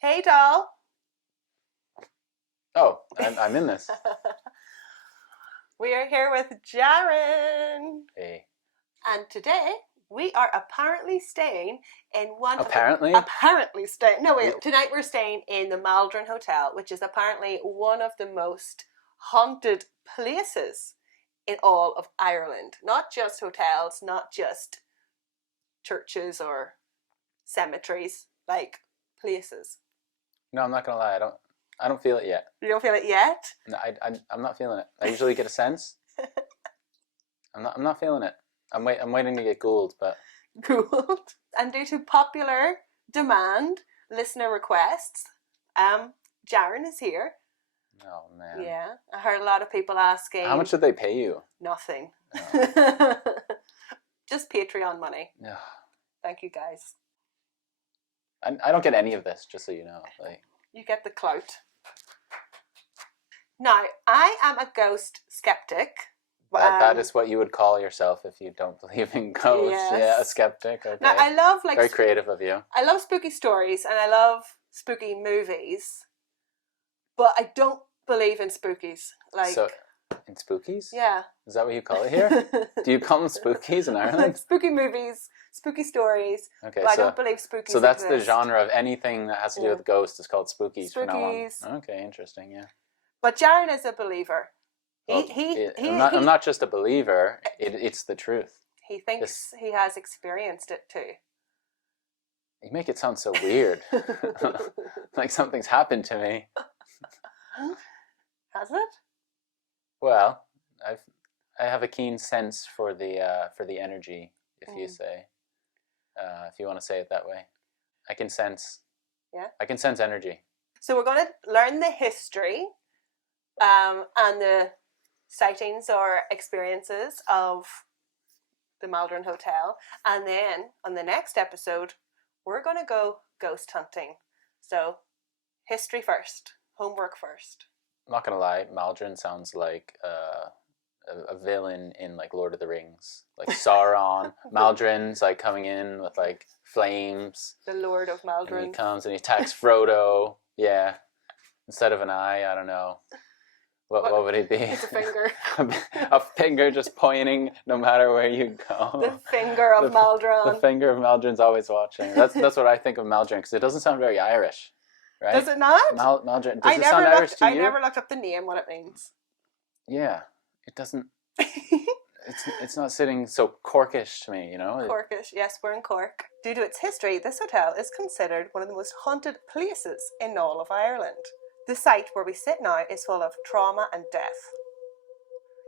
Hey, doll. Oh, I'm in this. We are here with Jaren. Hey. And today we are apparently staying in one Apparently? Apparently staying. No, wait. Tonight we're staying in the Maldron Hotel, which is apparently one of the most haunted places in all of Ireland. Not just hotels, not just churches or cemeteries, like places. No, I'm not gonna lie. I don't feel it yet. You don't feel it yet? No, I'm not feeling it. I usually get a sense. I'm not feeling it. I'm waiting to get Gould, but Gould. And due to popular demand, listener requests, Jaren is here. oh man. Yeah, I heard a lot of people asking. How much did they pay you? Nothing. Oh. Just Patreon money. Yeah. Thank you, guys. I don't get any of this, just so you know. Like, you get the clout. Now, I am a ghost skeptic. that is what you would call yourself if you don't believe in ghosts. Yes. Yeah, a skeptic. Okay. Now, I love very creative of you. I love spooky stories and I love spooky movies, but I don't believe in spookies. Like, so, in spookies? Yeah. Is that what you call it here? Do you call them spookies in Ireland? Like spooky movies, spooky stories. Okay, but I don't believe spookies. So that's exist. the genre of anything that has to do with ghosts is called spookies. From now on. Spookies. Okay, interesting. Yeah. But Jaren is a believer. I'm not just a believer. It's the truth. He thinks he has experienced it too. You make it sound so weird. Like something's happened to me. Has it? Well, I have a keen sense for the energy, if you say, if you want to say it that way. I can sense. Yeah. I can sense energy. So we're going to learn the history, and the sightings or experiences of the Maldron Hotel, and then on the next episode, we're going to go ghost hunting. So, history first, homework first. I'm not gonna lie, Maldron sounds like a villain in like Lord of the Rings, like Sauron. Maldron's like coming in with like flames. The Lord of Maldron. And he comes and he attacks Frodo. Yeah, instead of an eye, I don't know. What would it be? It's a finger. A finger just pointing no matter where you go. The finger of Maldron. The finger of Maldron's always watching. That's what I think of Maldron, because it doesn't sound very Irish. Right? Does it not? Maldron. Does it sound Irish to you? I never looked up the name, what it means. Yeah, it doesn't. It's not sitting so Corkish to me, you know. Corkish, yes, we're in Cork. Due to its history, this hotel is considered one of the most haunted places in all of Ireland. The site where we sit now is full of trauma and death.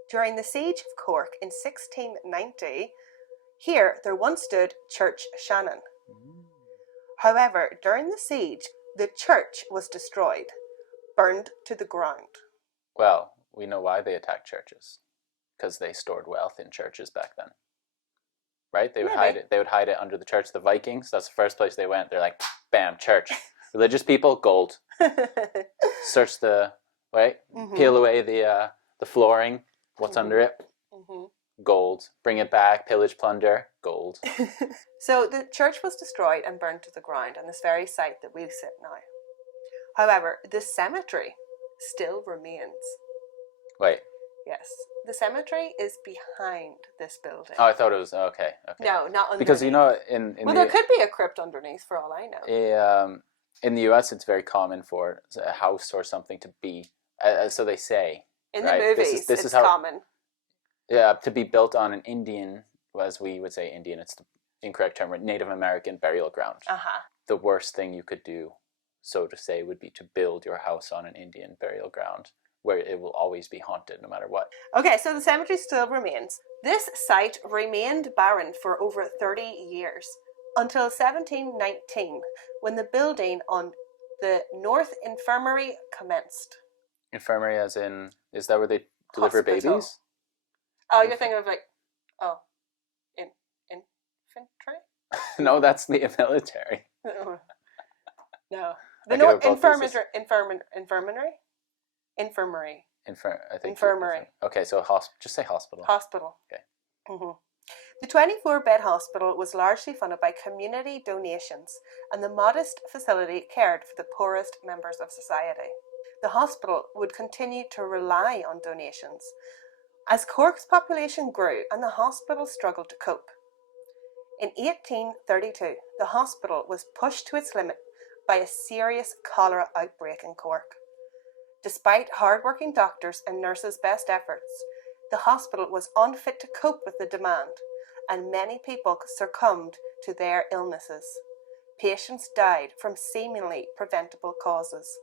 During the siege of Cork in 1690, here there once stood Church Shandon. However, during the siege, the church was destroyed, burned to the ground. Well, we know why they attacked churches, because they stored wealth in churches back then. Right? They would hide it. They would hide it under the church. The Vikings, that's the first place they went. They're like, bam, church. Religious people, gold. Search the peel away the flooring. What's under it? Gold. Bring it back. Pillage, plunder. Gold. So the church was destroyed and burned to the ground on this very site that we sit now. However, the cemetery still remains. Wait. Yes. The cemetery is behind this building. Oh, I thought it was okay. No, not underneath. Because you know, there could be a crypt underneath for all I know. In the US, it's very common for a house or something to be, so they say. In the movies, it's common. Yeah, to be built on an Indian, as we would say Indian, it's the incorrect term, Native American burial ground. The worst thing you could do, so to say, would be to build your house on an Indian burial ground, where it will always be haunted no matter what. Okay, so the cemetery still remains. This site remained barren for over 30 years, until 1719, when the building on the North Infirmary commenced. Infirmary as in, is that where they deliver babies? Oh, you're thinking of infantry? No, that's the military. No. The North Infirmary. Infirmary. I think Infirmary. Okay, so just say hospital. Hospital. Okay. The 24-bed hospital was largely funded by community donations, and the modest facility cared for the poorest members of society. The hospital would continue to rely on donations as Cork's population grew and the hospital struggled to cope. In 1832, the hospital was pushed to its limit by a serious cholera outbreak in Cork. Despite hard-working doctors' and nurses' best efforts, the hospital was unfit to cope with the demand, and many people succumbed to their illnesses. Patients died from seemingly preventable causes,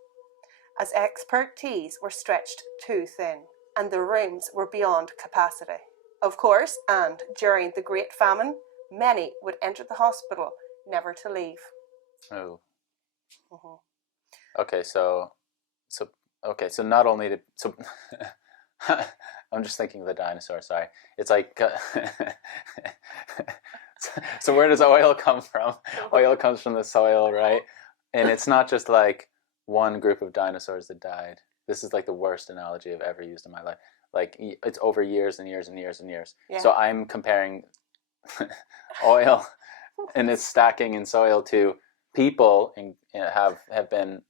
as expertise were stretched too thin, and the rooms were beyond capacity. Of course, and during the Great Famine, many would enter the hospital, never to leave. Oh. Mm-hmm. Okay, so not only did I'm just thinking of the dinosaur. Sorry, it's like so where does oil come from? Oil comes from the soil, right? And it's not just like one group of dinosaurs that died. This is like the worst analogy I've ever used in my life. Like it's over years and years and years and years. Yeah. So I'm comparing oil and its stacking in soil to people and have been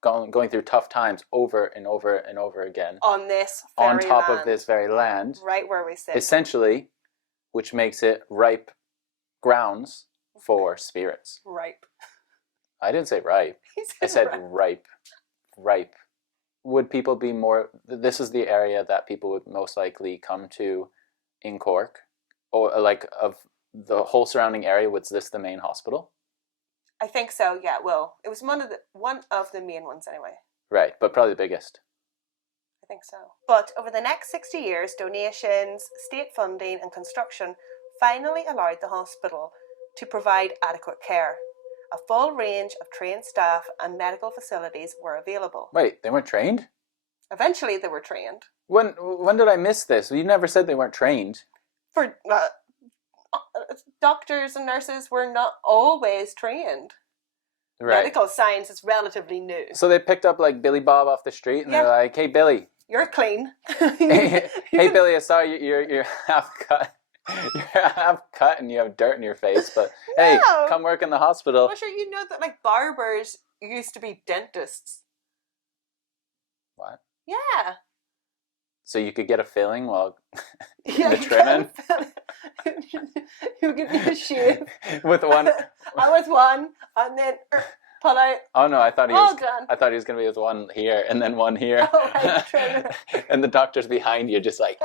going through tough times over and over and over again on this very on top land, of this very land, right where we sit, essentially, which makes it ripe grounds for spirits. Ripe. I didn't say ripe. I said ripe. Ripe. Would people be more? This is the area that people would most likely come to in Cork, or like of the whole surrounding area. Was this the main hospital? I think so. Yeah. Well, it was one of the main ones anyway. Right, but probably the biggest. I think so. But over the next 60 years, donations, state funding, and construction finally allowed the hospital to provide adequate care. A full range of trained staff and medical facilities were available. Wait, they weren't trained? Eventually, they were trained. When did I miss this? You never said they weren't trained. For doctors and nurses were not always trained. Right. Medical science is relatively new. So they picked up like Billy Bob off the street, and they're like, "Hey, Billy, you're clean." hey, Billy, I saw you're half cut. You're half cut and you have dirt in your face, but hey, come work in the hospital. Well, sure, you know that like barbers used to be dentists. What? Yeah. So you could get a filling while the trimming? You give me a shave. With one. With one, and then pull out. Oh no, I thought he was going to be with one here and then one here. Oh, right, and the doctor's behind you just like.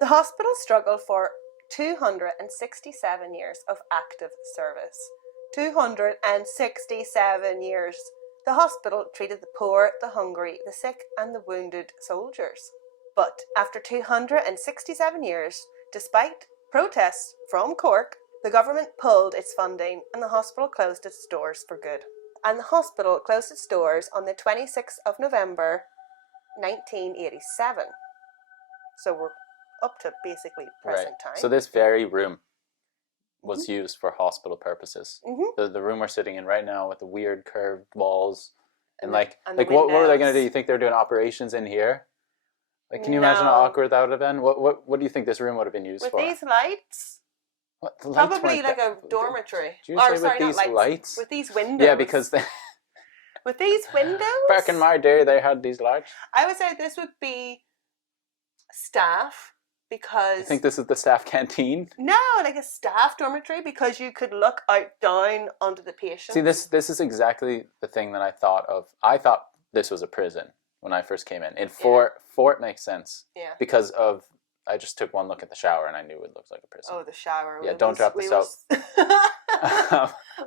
The hospital struggled for 267 years of active service. 267 years. The hospital treated the poor, the hungry, the sick, and the wounded soldiers. But after 267 years, despite protests from Cork, the government pulled its funding and the hospital closed its doors for good. And the hospital closed its doors on the 26th of November, 1987. So we're up to basically present time. So this very room was used for hospital purposes. Mm-hmm. The room we're sitting in right now with the weird curved walls and what were they going to do? You think they were doing operations in here? Like, can you imagine how awkward that would have been? What do you think this room would have been used for? With these lights? What, the lights probably like a dormitory. Did you say with these lights? With these windows. Yeah, because with these windows? Back in my day, they had these lights. I would say this would be staff. Because you think this is the staff canteen? No, like a staff dormitory, because you could look out down onto the patients. See, this is exactly the thing that I thought of. I thought this was a prison when I first came in. And Fort makes sense. Yeah. Because I just took one look at the shower and I knew it looked like a prison. Oh, the shower. Yeah, don't drop the soap.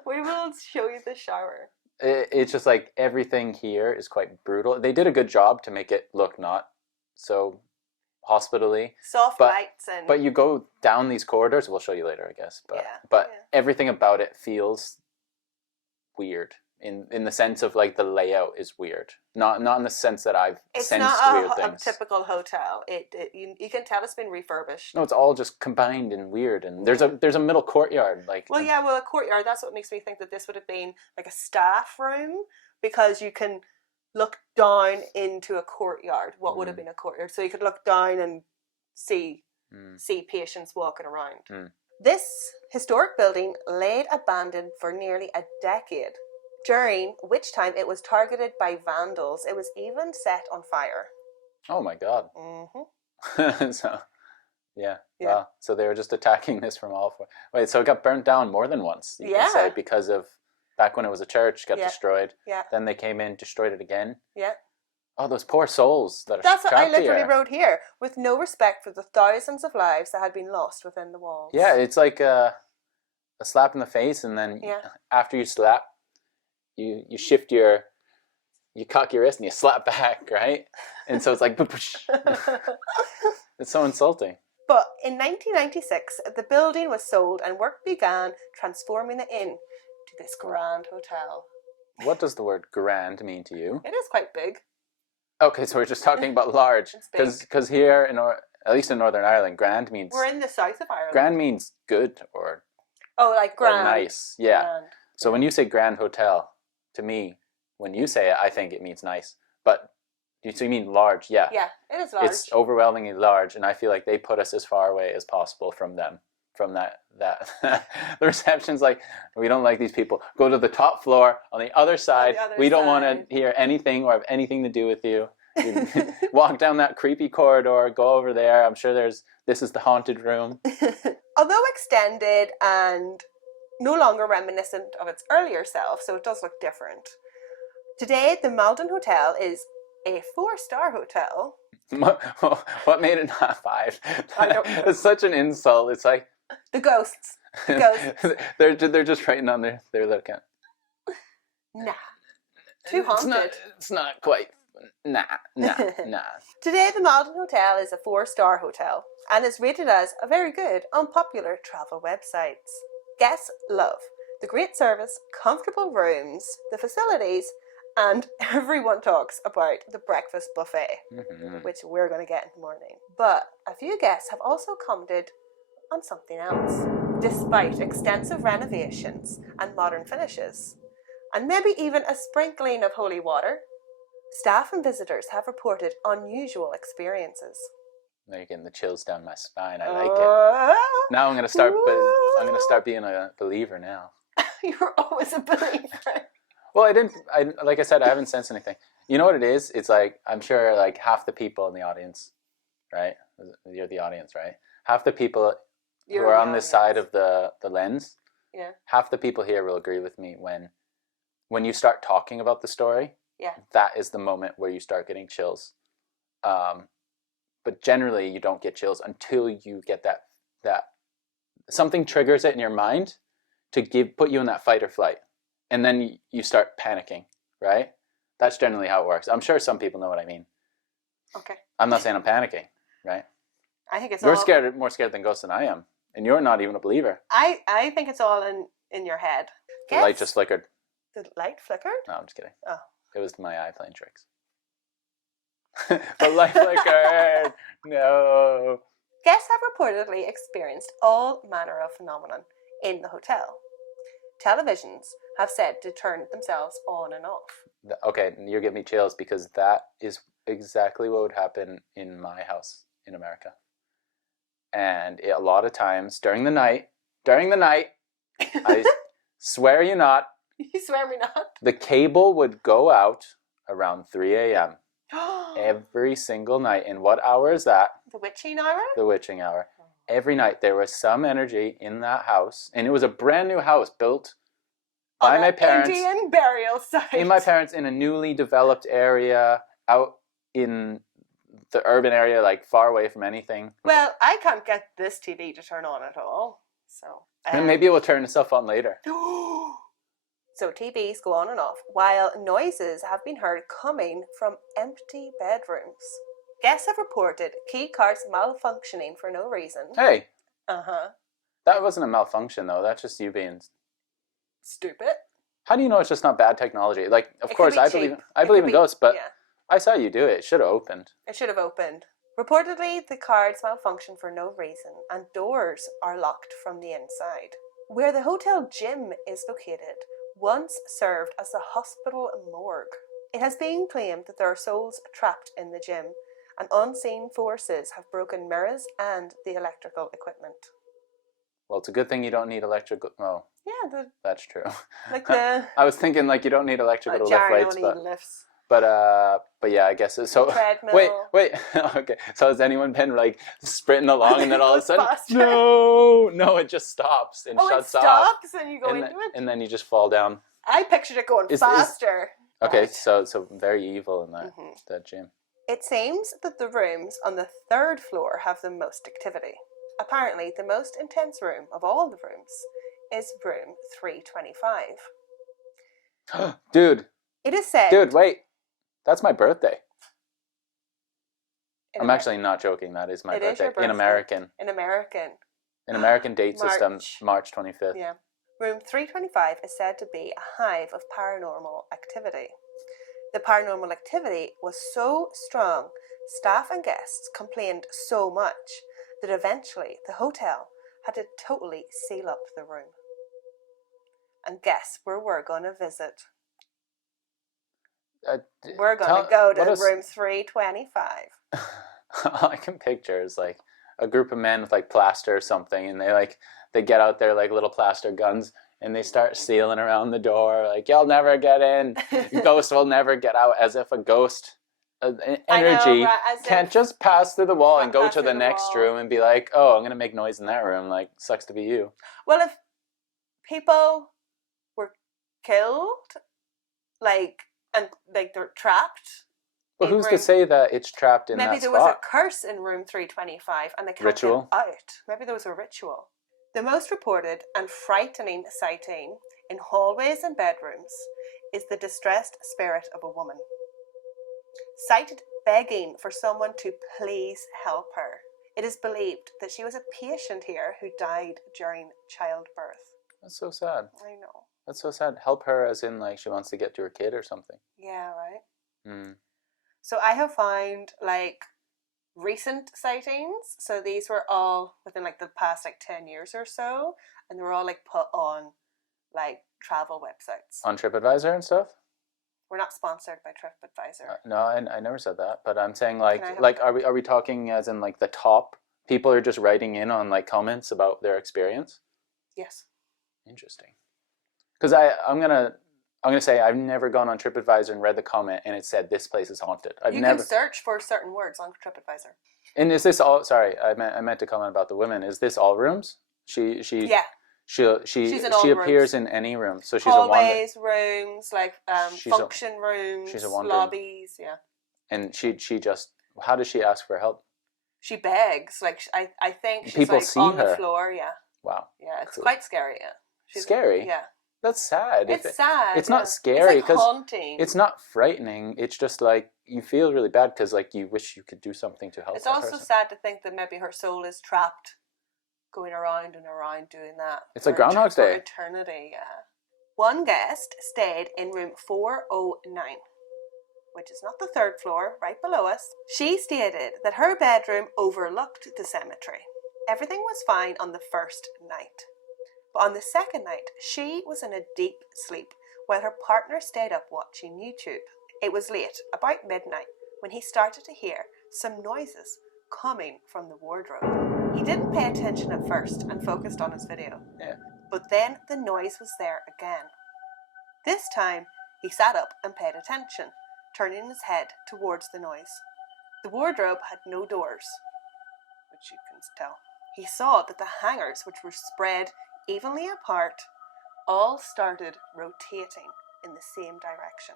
We will show you the shower. It's just like everything here is quite brutal. They did a good job to make it look not so hospitally, soft lights, but you go down these corridors. We'll show you later, I guess. But everything about it feels weird in the sense of like the layout is weird. Not in the sense that I've sensed weird things. It's not a typical hotel. You can tell it's been refurbished. No, it's all just combined and weird. And there's a middle courtyard. A courtyard. That's what makes me think that this would have been like a staff room, because you can look down into a courtyard. What would have been a courtyard? So you could look down and see Mm. see patients walking around. Mm. This historic building laid abandoned for nearly a decade, during which time it was targeted by vandals. It was even set on fire. Oh my God. Mm-hmm. So, yeah. Yeah. Wow. So they were just attacking this from all four. Wait, so it got burnt down more than once, you can say, Yeah. because of back when it was a church, got Yeah. destroyed. Yeah. Then they came in, destroyed it again. Yeah. Oh, those poor souls that are That's what I trapped literally here. wrote here, with no respect for the thousands of lives that had been lost within the walls. Yeah, it's like a slap in the face, and then Yeah. after you slap, you shift your, you cock your wrist and you slap back, right? And so it's like, it's so insulting. But in 1996, the building was sold and work began transforming the inn to this grand hotel. What does the word grand mean to you? It is quite big. Okay, so we're just talking about large, It's big. because here at least in Northern Ireland, grand means We're in the south of Ireland. grand means good or like grand. nice. Yeah. Grand. So when you say grand hotel, to me, when you say it, I think it means nice. But so you mean large? Yeah. Yeah, it is large. It's overwhelmingly large, and I feel like they put us as far away as possible from them. From that the reception's like, we don't like these people. Go to the top floor on the other side. We don't want to hear anything or have anything to do with you. You walk down that creepy corridor, go over there. I'm sure this is the haunted room. Although extended and no longer reminiscent of its earlier self, so it does look different. Today, the Maldron Hotel is a 4-star hotel. What made it not 5? I don't know. It's such an insult. It's like The ghosts. they're just writing on their looking. Nah. Too haunted. It's not quite. Nah. Today, the Maldron Hotel is a 4-star hotel and is rated as a very good on popular travel websites. Guests love the great service, comfortable rooms, the facilities, and everyone talks about the breakfast buffet, which we're going to get in the morning. But a few guests have also commented on something else. Despite extensive renovations and modern finishes, and maybe even a sprinkling of holy water, staff and visitors have reported unusual experiences. Now you're getting the chills down my spine. I like it. Now I'm gonna start being a believer now. You're always a believer. Well, like I said, I haven't sensed anything. You know what it is? It's like, I'm sure like half the people in the audience, right? You're the audience, right? Half the people who are on this side of the lens, yeah. Half the people here will agree with me when you start talking about the story. Yeah. That is the moment where you start getting chills. But generally you don't get chills until you get that something triggers it in your mind to put you in that fight or flight. And then you start panicking, right? That's generally how it works. I'm sure some people know what I mean. Okay. I'm not saying I'm panicking, right? I think it's You're scared, more scared than ghosts than I am. And you're not even a believer. I think it's all in your head. The light just flickered. The light flickered? No, I'm just kidding. Oh. It was my eye playing tricks. The light flickered. No. Guests have reportedly experienced all manner of phenomenon in the hotel. Televisions have said to turn themselves on and off. Okay, you're giving me chills because that is exactly what would happen in my house in America. And a lot of times during the night, I swear you not. You swear me not. The cable would go out around 3 a.m. every single night. And what hour is that? The witching hour? The witching hour. Every night there was some energy in that house. And it was a brand new house built by my parents. Indian burial site. In my parents in a newly developed area out in the urban area, like far away from anything. Well, I can't get this TV to turn on at all. So And maybe it will turn itself on later. So TVs go on and off, while noises have been heard coming from empty bedrooms. Guests have reported key cards malfunctioning for no reason. Hey. Uh-huh. That wasn't a malfunction, though. That's just you being stupid. How do you know it's just not bad technology? Like, of course, I believe in ghosts, but yeah. I saw you do it. It should have opened. It should have opened. Reportedly, the cards malfunction for no reason, and doors are locked from the inside. Where the hotel gym is located, once served as the hospital morgue. It has been claimed that there are souls trapped in the gym, and unseen forces have broken mirrors and the electrical equipment. Well, it's a good thing you don't need electrical. Oh, Yeah, that's true. like the I was thinking like you don't need electrical to lift weights, lifts. But yeah, I guess so. Treadmill. Wait. Okay. So has anyone been like sprinting along and then all of a sudden, faster. no, it just stops and shuts off. It stops and you go into it. And then you just fall down. I pictured it going faster. Okay, right. so very evil in that gym. It seems that the rooms on the 3rd floor have the most activity. Apparently, the most intense room of all the rooms is room 325. Dude. It is said... Dude, wait. That's my birthday. I'm actually not joking. That is my birthday. Is your birthday. In American date system, March 25th. Yeah. Room 325 is said to be a hive of paranormal activity. The paranormal activity was so strong, staff and guests complained so much that eventually the hotel had to totally seal up the room. And guess where we're going to visit? We're going to go to room 325. All I can picture is like a group of men with like plaster or something, and they get out their like little plaster guns and they start sealing around the door like, you'll never get in, ghost will never get out, as if a ghost energy can't just pass through the wall and go to the next room and be like, oh, I'm gonna make noise in that room, like, sucks to be you. Well, if people were killed, and they're trapped. But who's to say that it's trapped in that spot? Maybe there was a curse in room 325 and they can't get out. Maybe there was a ritual. The most reported and frightening sighting in hallways and bedrooms is the distressed spirit of a woman, sighted begging for someone to please help her. It is believed that she was a patient here who died during childbirth. That's so sad. I know. That's so sad. Help her as in like she wants to get to her kid or something. Yeah, right? So I have found like recent sightings. So these were all within like the past like 10 years or so. And they were all like put on like travel websites. On TripAdvisor and stuff? We're not sponsored by TripAdvisor. No, I never said that. But I'm saying like are we talking as in like the top people are just writing in on like comments about their experience? Yes. Interesting. Because I'm gonna say I've never gone on TripAdvisor and read the comment and it said this place is haunted. You can search for certain words on TripAdvisor. And is this all? Sorry, I meant to comment about the women. Is this all rooms? She appears in any room, so she's hallways, rooms, like function rooms, she's lobbies, yeah. And she just, how does she ask for help? She begs, like I think she's people like see on her. The floor, yeah. Wow. Yeah, it's quite scary. Yeah. Scary. Yeah. That's sad. It's sad. It's not scary because haunting. It's not frightening. It's just like you feel really bad because like you wish you could do something to help. It's also sad to think that maybe her soul is trapped, going around and around doing that. It's like Groundhog's Day. For eternity, yeah. One guest stayed in room 409, which is not the 3rd floor, right below us. She stated that her bedroom overlooked the cemetery. Everything was fine on the first night. But on the second night, she was in a deep sleep while her partner stayed up watching YouTube. It was late, about midnight, when he started to hear some noises coming from the wardrobe. He didn't pay attention at first and focused on his video. Yeah. But then the noise was there again. This time, he sat up and paid attention, turning his head towards the noise. The wardrobe had no doors, which you can tell. He saw that the hangers, which were spread evenly apart, all started rotating in the same direction.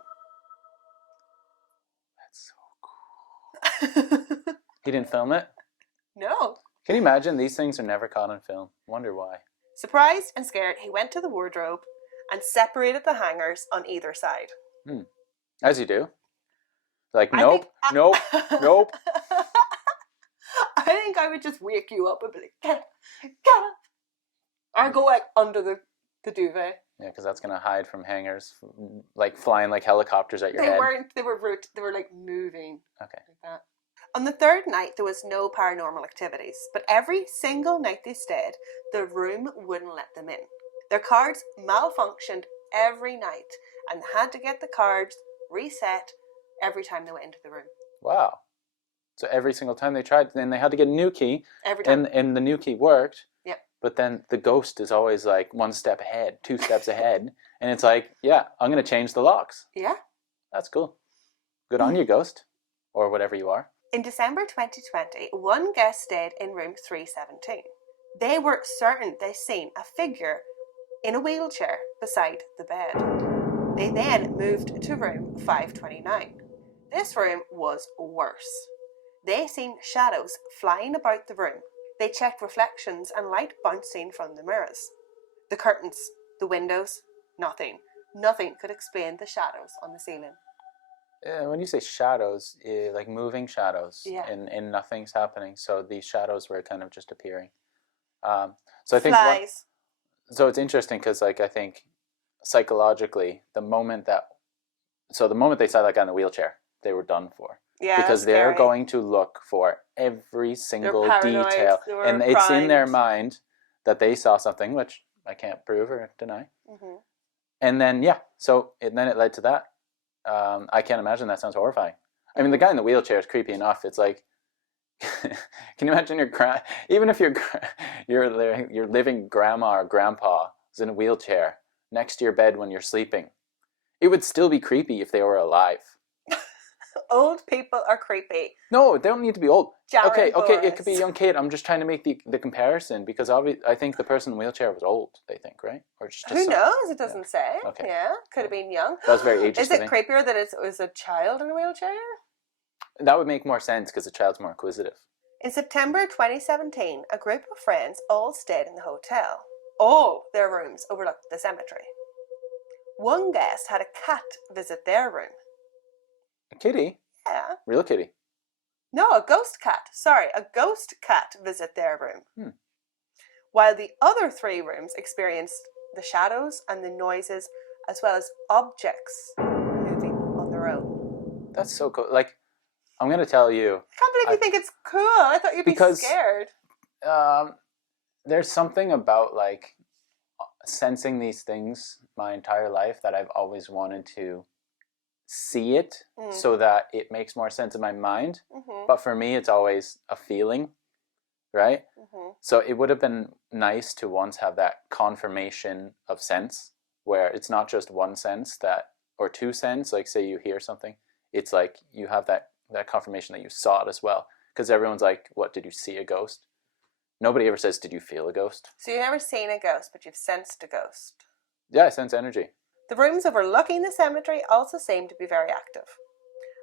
That's so cool. He didn't film it? No. Can you imagine? These things are never caught on film. Wonder why. Surprised and scared, he went to the wardrobe and separated the hangers on either side. As you do. Like, nope. I think I would just wake you up and be like, get up. Or go like under the duvet. Yeah, because that's gonna hide from hangers, like flying like helicopters at your head. They were like moving. Okay. Like that. On the 3rd night, there was no paranormal activities, but every single night they stayed, the room wouldn't let them in. Their cards malfunctioned every night, and had to get the cards reset every time they went into the room. Wow. So every single time they tried, then they had to get a new key. Every time. And the new key worked. Yeah. But then the ghost is always like one step ahead, 2 steps ahead. And it's like, yeah, I'm going to change the locks. Yeah. That's cool. Good on you, ghost. Or whatever you are. In December 2020, one guest stayed in room 317. They were certain they seen a figure in a wheelchair beside the bed. They then moved to room 529. This room was worse. They seen shadows flying about the room. They checked reflections and light bouncing from the mirrors. The curtains, the windows, nothing. Nothing could explain the shadows on the ceiling. When you say shadows, like moving shadows, Yeah. and nothing's happening. So these shadows were kind of just appearing. So I think Flies. so it's interesting because, like, I think psychologically, the moment they saw that guy in the wheelchair, they were done for. Yeah, because they're going to look for every single detail, and it's in their mind that they saw something, which I can't prove or deny. Mm-hmm. And then then it led to that. I can't imagine. That sounds horrifying. I mean, the guy in the wheelchair is creepy enough. It's like, can you imagine even if your living grandma or grandpa is in a wheelchair next to your bed when you're sleeping, it would still be creepy if they were alive. Old people are creepy. No, they don't need to be old. Jared okay, Boris. It could be a young kid. I'm just trying to make the comparison because I think the person in the wheelchair was old. They think, right? Or just Who knows? It doesn't say. Okay. Yeah, could have been young. That was very ageist. Is it creepier that it was a child in a wheelchair? That would make more sense because the child's more inquisitive. In September 2017, a group of friends all stayed in the hotel. All their rooms overlooked the cemetery. One guest had a cat visit their room. A kitty? Yeah. Real kitty? No, a ghost cat. Sorry, a ghost cat visit their room. While the other 3 rooms experienced the shadows and the noises as well as objects moving on their own. That's so cool. Like, I'm going to tell you. I can't believe you think it's cool. I thought you'd be scared. There's something about, like, sensing these things my entire life that I've always wanted to see it so that it makes more sense in my mind. Mm-hmm. But for me, it's always a feeling, right? Mm-hmm. So it would have been nice to once have that confirmation of sense where it's not just one sense or 2 sense, like say you hear something, it's like you have that confirmation that you saw it as well. Because everyone's like, what, did you see a ghost? Nobody ever says, did you feel a ghost? So you've never seen a ghost, but you've sensed a ghost. Yeah, I sense energy. The rooms overlooking the cemetery also seemed to be very active.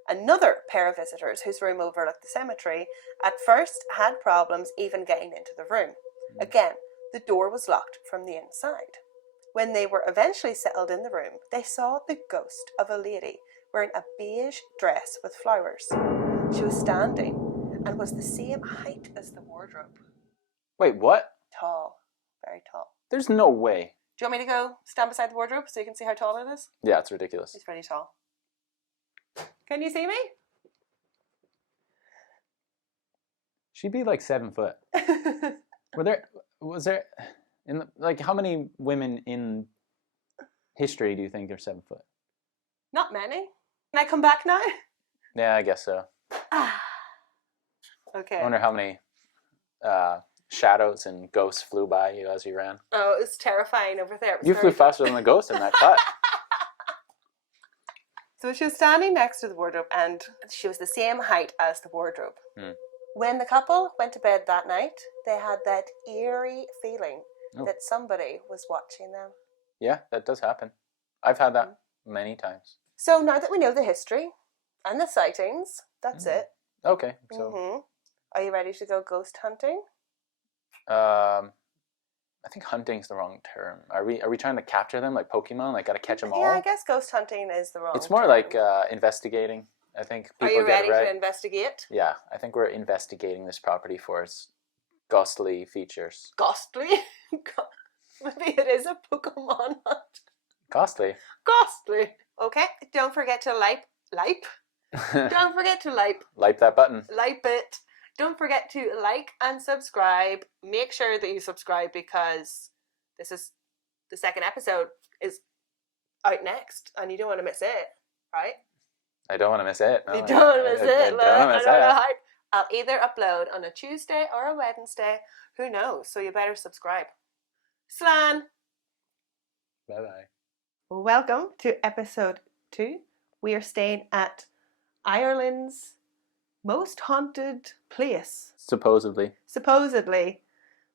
Another pair of visitors whose room overlooked the cemetery at first had problems even getting into the room. Again, the door was locked from the inside. When they were eventually settled in the room, they saw the ghost of a lady wearing a beige dress with flowers. She was standing and was the same height as the wardrobe. Wait, what? Tall. Very tall. There's no way. Do you want me to go stand beside the wardrobe so you can see how tall it is? Yeah, it's ridiculous. It's pretty tall. Can you see me? She'd be like 7 foot. Was there, how many women in history do you think are 7 foot? Not many. Can I come back now? Yeah, I guess so. Okay. I wonder how many shadows and ghosts flew by you as you ran. Oh, it was terrifying over there. You flew faster than the ghost in that cut. So she was standing next to the wardrobe and she was the same height as the wardrobe. When the couple went to bed that night, they had that eerie feeling that somebody was watching them. Yeah, that does happen. I've had that many times. So now that we know the history and the sightings, that's it. Okay, so... Are you ready to go ghost hunting? I think hunting's the wrong term. Are we trying to capture them like Pokemon? Like, gotta catch them all? Yeah, I guess ghost hunting is the wrong term. It's more like investigating. I think people Are you get ready it right. to investigate? Yeah, I think we're investigating this property for its ghostly features. Ghostly? Maybe it is a Pokemon hunt. Ghostly? Ghostly. Okay, don't forget to like. Don't forget to like. Like that button. Like it. Don't forget to like and subscribe. Make sure that you subscribe because this is the second episode is out next and you don't want to miss it, right? I don't want to miss it. No, you don't want to miss it. I don't want to miss it. I'll either upload on a Tuesday or a Wednesday. Who knows? So you better subscribe. Slan! Bye-bye. Welcome to episode 2. We are staying at Ireland's most haunted place. Supposedly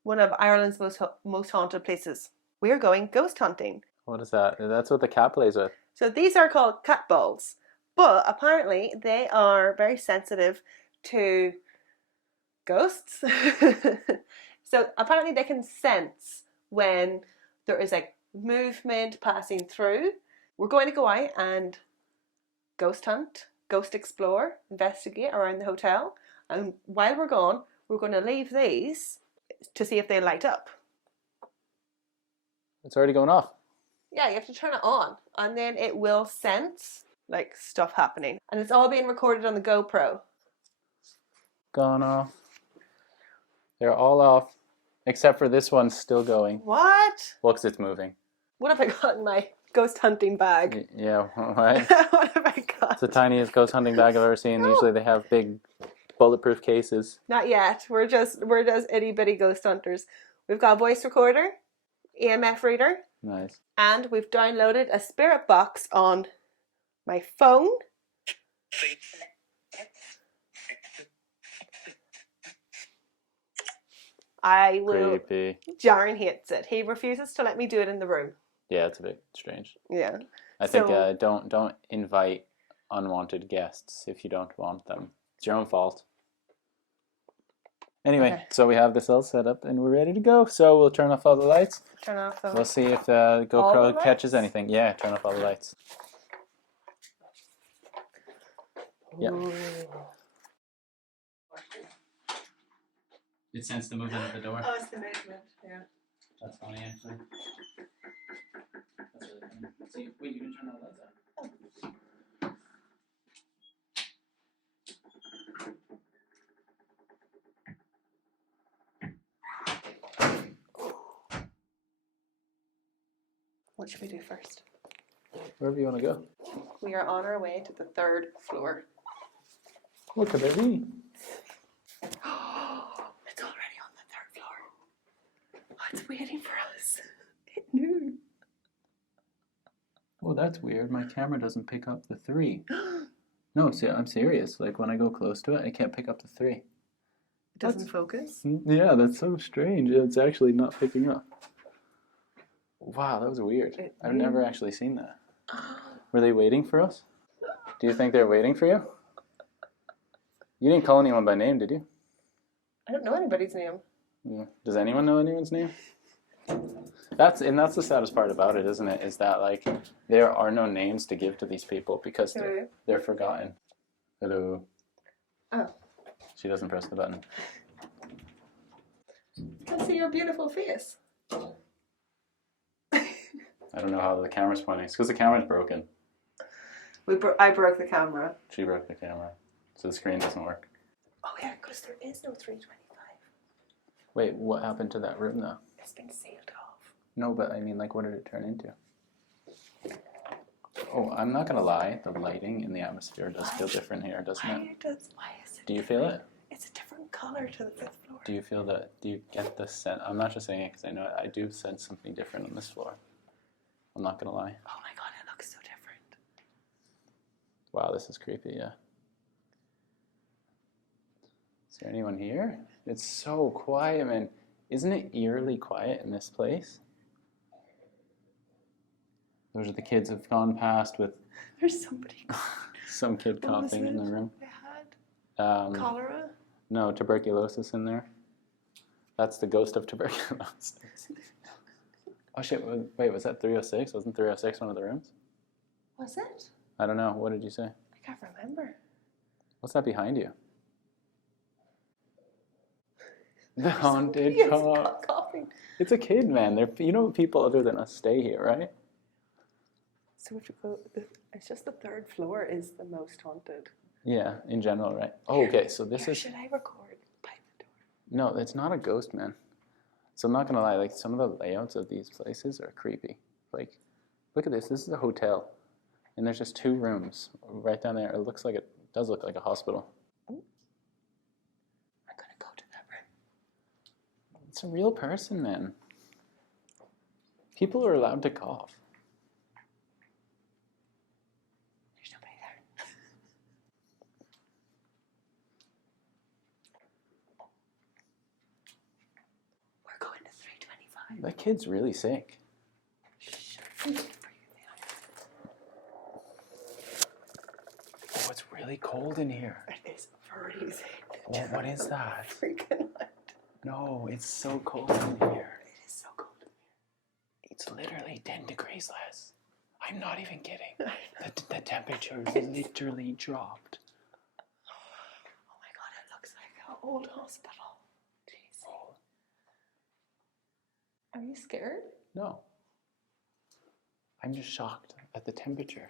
one of Ireland's most haunted places. We are going ghost hunting. What is that? That's what the cat plays with. So these are called cat balls, but apparently they are very sensitive to ghosts. So apparently they can sense when there is like movement passing through. We're going to go out and ghost hunt, ghost explore, investigate around the hotel, and while we're gone, we're going to leave these to see if they light up. It's already going off. Yeah, you have to turn it on, and then it will sense like stuff happening, and it's all being recorded on the GoPro. Gone off. They're all off, except for this one's still going. What? Well, 'cause it's moving. What have I got in my ghost hunting bag? Yeah, right. What have I got? It's the tiniest ghost hunting bag I've ever seen. No. Usually they have big bulletproof cases. Not yet. We're just itty bitty ghost hunters. We've got a voice recorder, EMF reader. Nice. And we've downloaded a spirit box on my phone. I will. Creepy. Jaren hates it. He refuses to let me do it in the room. Yeah, it's a bit strange. Yeah. I think don't invite unwanted guests if you don't want them. It's your own fault. Anyway, Okay. So we have this all set up and we're ready to go. So we'll turn off all the lights. Turn off the. We'll see if All GoPro the catches lights? anything. Yeah, turn off all the lights. Yeah. Ooh. It sensed the movement at the door. Oh, it's the movement. Yeah. That's funny, actually. That's really funny. See, wait, you can turn all the lights on. What should we do first? Wherever you want to go. We are on our way to the 3rd floor. What could there be? It's already on the 3rd floor. Oh, it's waiting for us. It knew. Oh, that's weird. My camera doesn't pick up the 3. No, see, I'm serious. Like when I go close to it, I can't pick up the 3. It doesn't focus. Yeah, that's so strange. It's actually not picking up. Wow, that was weird. I've never actually seen that. Were they waiting for us? Do you think they're waiting for you? You didn't call anyone by name, did you? I don't know anybody's name. Yeah. Does anyone know anyone's name? That's the saddest part about it, isn't it? Is that like there are no names to give to these people because they're forgotten. Hello. Oh. She doesn't press the button. I see your beautiful face. I don't know how the camera's pointing. It's because the camera's broken. I broke the camera. She broke the camera, so the screen doesn't work. Oh yeah, because there is no 325. Wait, what happened to that room though? It's been sealed off. No, but I mean, like, what did it turn into? Oh, I'm not gonna lie. The lighting in the atmosphere does feel different here, doesn't it? Why is it? Do you feel it? It's a different color to the 5th floor. Do you feel that? Do you get the sense? I'm not just saying it because I know it. I do sense something different on this floor. I'm not gonna lie. Oh my god, it looks so different. Wow, this is creepy. Yeah. Is there anyone here? It's so quiet, man. Isn't it eerily quiet in this place? Those are the kids who've gone past with There's somebody. some kid What was coughing in it? the room. They had cholera. No, tuberculosis in there. That's the ghost of tuberculosis. Oh shit, wait, was that 306? Wasn't 306 one of the rooms? Was it? I don't know. What did you say? I can't remember. What's that behind you? The haunted Somebody is car. coughing. It's a kid, man. You know people other than us stay here, right? So we have to go. It's just the 3rd floor is the most haunted. Yeah, in general, right? Oh, okay, so this is... Should I record by the door? No, it's not a ghost, man. So I'm not gonna lie, like some of the layouts of these places are creepy. Like, look at this. This is a hotel, and there's just 2 rooms right down there. It does look like a hospital. It's a real person, man. People are allowed to cough. There's nobody there. We're going to 325. That kid's really sick. Shh. Oh, it's really cold in here. It is freezing. What is that? Freaking out. No, it's so cold in here. It is so cold in here. It's literally 10 degrees less. I'm not even kidding. The temperature literally dropped. Oh my god, it looks like an old hospital. Jeez. Oh. Are you scared? No. I'm just shocked at the temperature.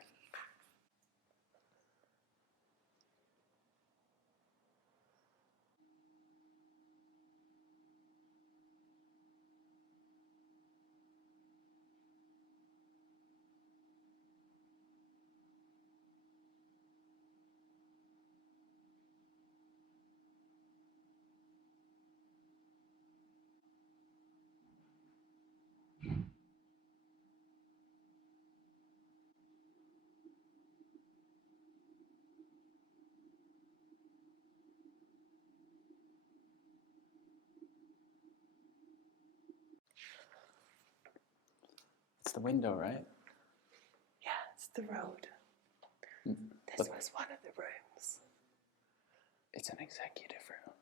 It's the window, right? Yeah, it's the road. This But was one of the rooms. it's an executive room.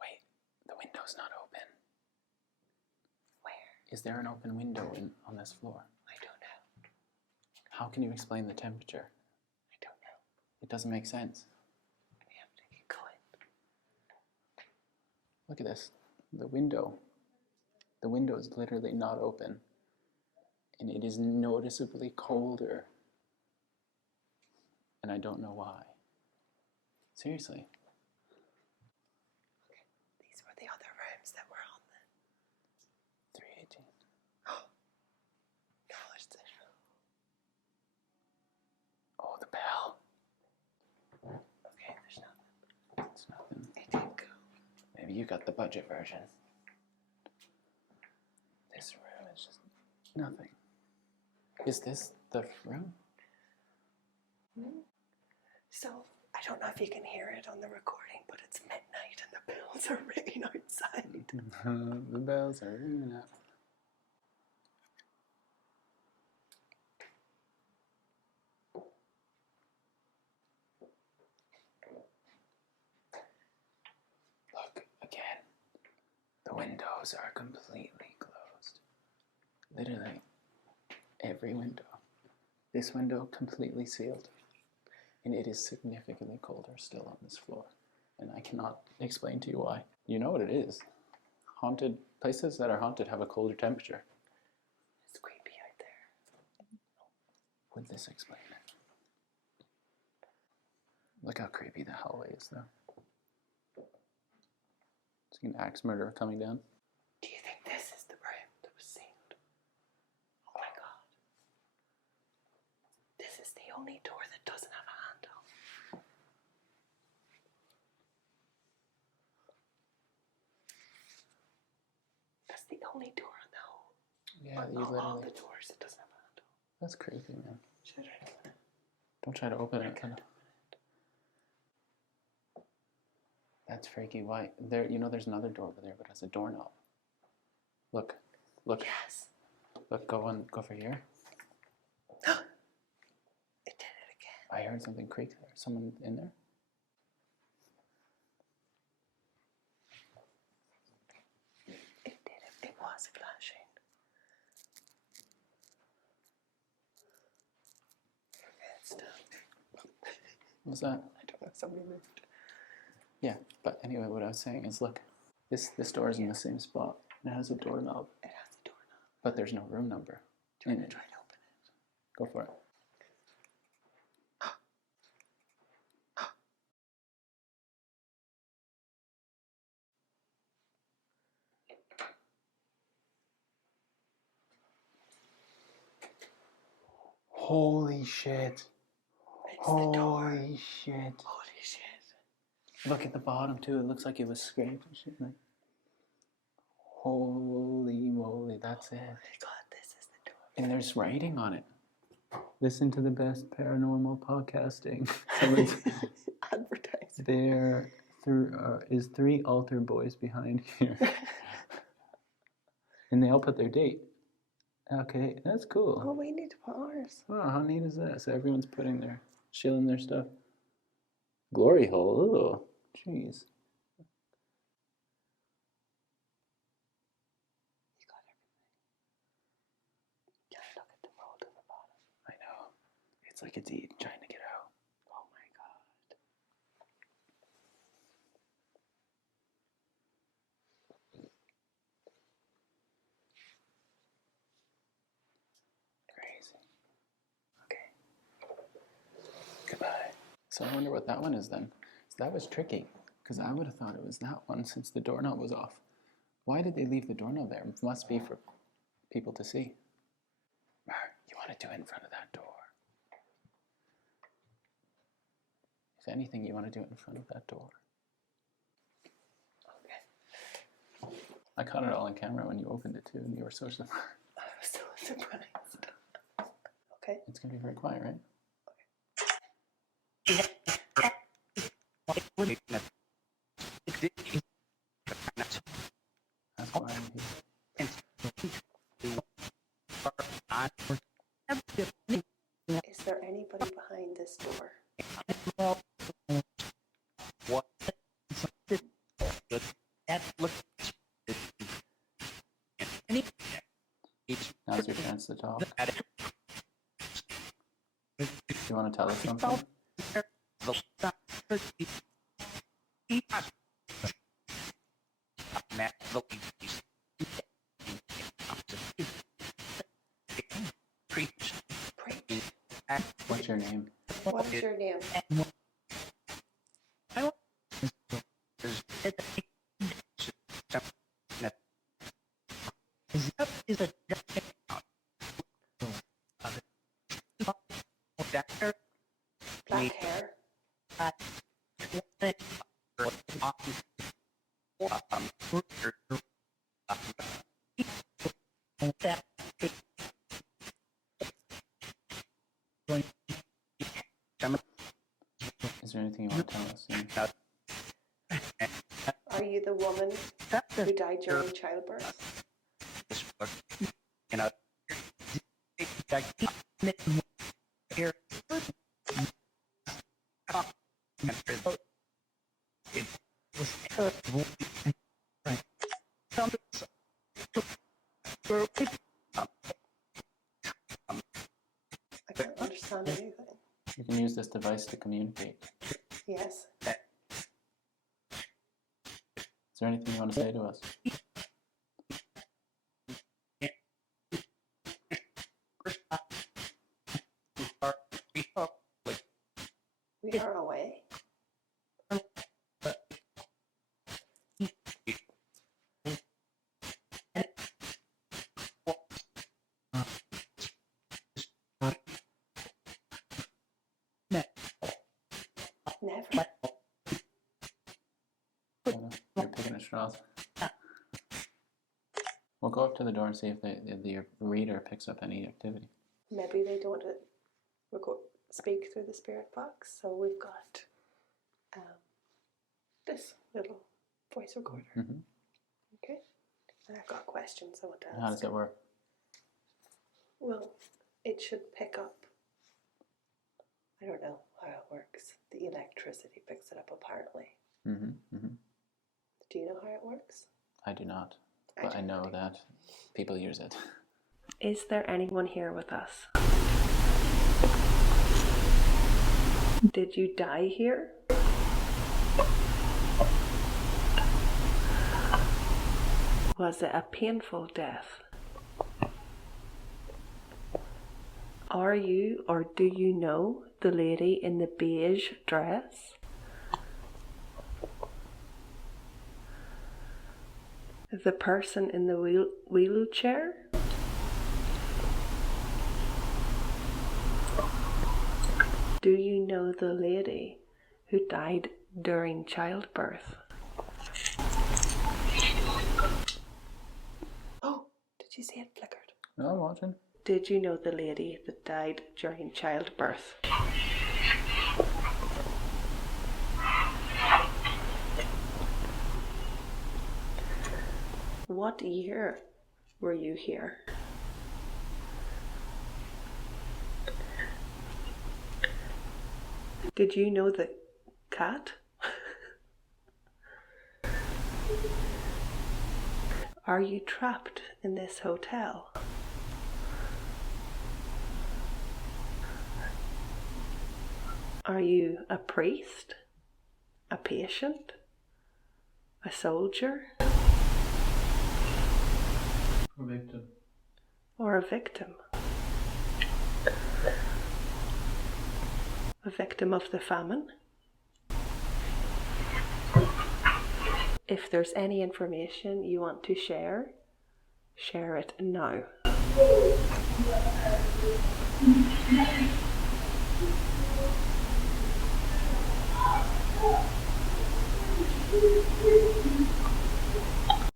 Wait, the window's not open. Where? Is there an open window on this floor? I don't know. How can you explain the temperature? I don't know. It doesn't make sense. We have to get going. Look at this. The window is literally not open. And it is noticeably colder. And I don't know why. Seriously. Okay, these were the other rooms that were on the 318. No, it's the Oh, the bell. Okay, there's nothing. It's nothing. It did go. Maybe you got the budget version. This room is just nothing. Is this the room? So, I don't know if you can hear it on the recording, but it's midnight and the bells are ringing outside. The bells are ringing out. Look, again. The windows are completely closed. Literally, every window. This window completely sealed. And it is significantly colder still on this floor. And I cannot explain to you why. You know what it is. Haunted places that are haunted have a colder temperature. It's creepy out there. Would this explain it? Look how creepy the hallway is, though. It's like an axe murderer coming down. Do you think this is the room that was sealed? Oh my god. This is the only door that doesn't have a handle. That's the only door on the whole. Yeah, But you not all literally. the doors that doesn't have a handle. That's creepy, man. Should I open it? Don't try to open it. Can't open it. That's freaky. Why? There, there's another door over there, but it has a doorknob. Look, Yes. look. Go for here. It did it again. I heard something creak there. Someone in there? It did it. It was flashing. It's done. What's that? I don't know. Somebody moved. Yeah, but anyway, what I was saying is, look, this door is in the same spot. It has a doorknob, It has a doorknob. but there's no room number. Do you in want it. to try to open it? Go for it. Holy shit. It's the door. Holy shit. Holy shit. Look at the bottom too. It looks like it was scraped and shit. Like, holy moly, that's it. Oh my god, this is the door. And there's writing on it. Listen to the best paranormal podcasting. Advertising. There is 3 altar boys behind here. And they all put their date. Okay, that's cool. Oh, we need to put ours. Wow, how neat is that? So everyone's shilling their stuff. Glory hole. Oh, jeez. You got everything. Can't look at the road at the bottom. I know. It's like it's trying to get out. Oh my god. Crazy. Okay. Goodbye. So I wonder what that one is then. So that was tricky, because I would have thought it was that one since the doorknob was off. Why did they leave the doorknob there? It must be for people to see. Mark, you want to do it in front of that door. If anything, you want to do it in front of that door. Okay. I caught it all on camera when you opened it too, and you were so surprised. I was so surprised. Okay. It's going to be very quiet, right? That's why I'm here. Is there anybody behind this door? Now's your chance to talk. Do you want to tell us something? What's your name? What is your name? Black hair. Is there anything you want to tell us? Are you the woman who died during childbirth? I can't understand anything. You can use this device to communicate. Yes. Is there anything you want to say to us? We are away. Never. You're picking at straws. We'll go up to the door and see if the reader picks up any activity. Maybe they don't speak through the spirit box, so we've got this little voice recorder. Mm-hmm. Okay, and I've got questions I want to ask. How does it work? Well, it should pick up. I don't know how it works. The electricity picks it up, apparently. Mm-hmm. Mm-hmm. Do you know how it works? I do not, but I know that people use it. Is there anyone here with us? Did you die here? Was it a painful death? Are you or do you know the lady in the beige dress? The person in the wheelchair? Do you know the lady who died during childbirth? Oh, did you see it flickered? No, I'm watching. Did you know the lady that died during childbirth? What year were you here? Did you know the cat? Are you trapped in this hotel? Are you a priest? A patient? A soldier? A victim. Or a victim? A victim of the famine? If there's any information you want to share, share it now.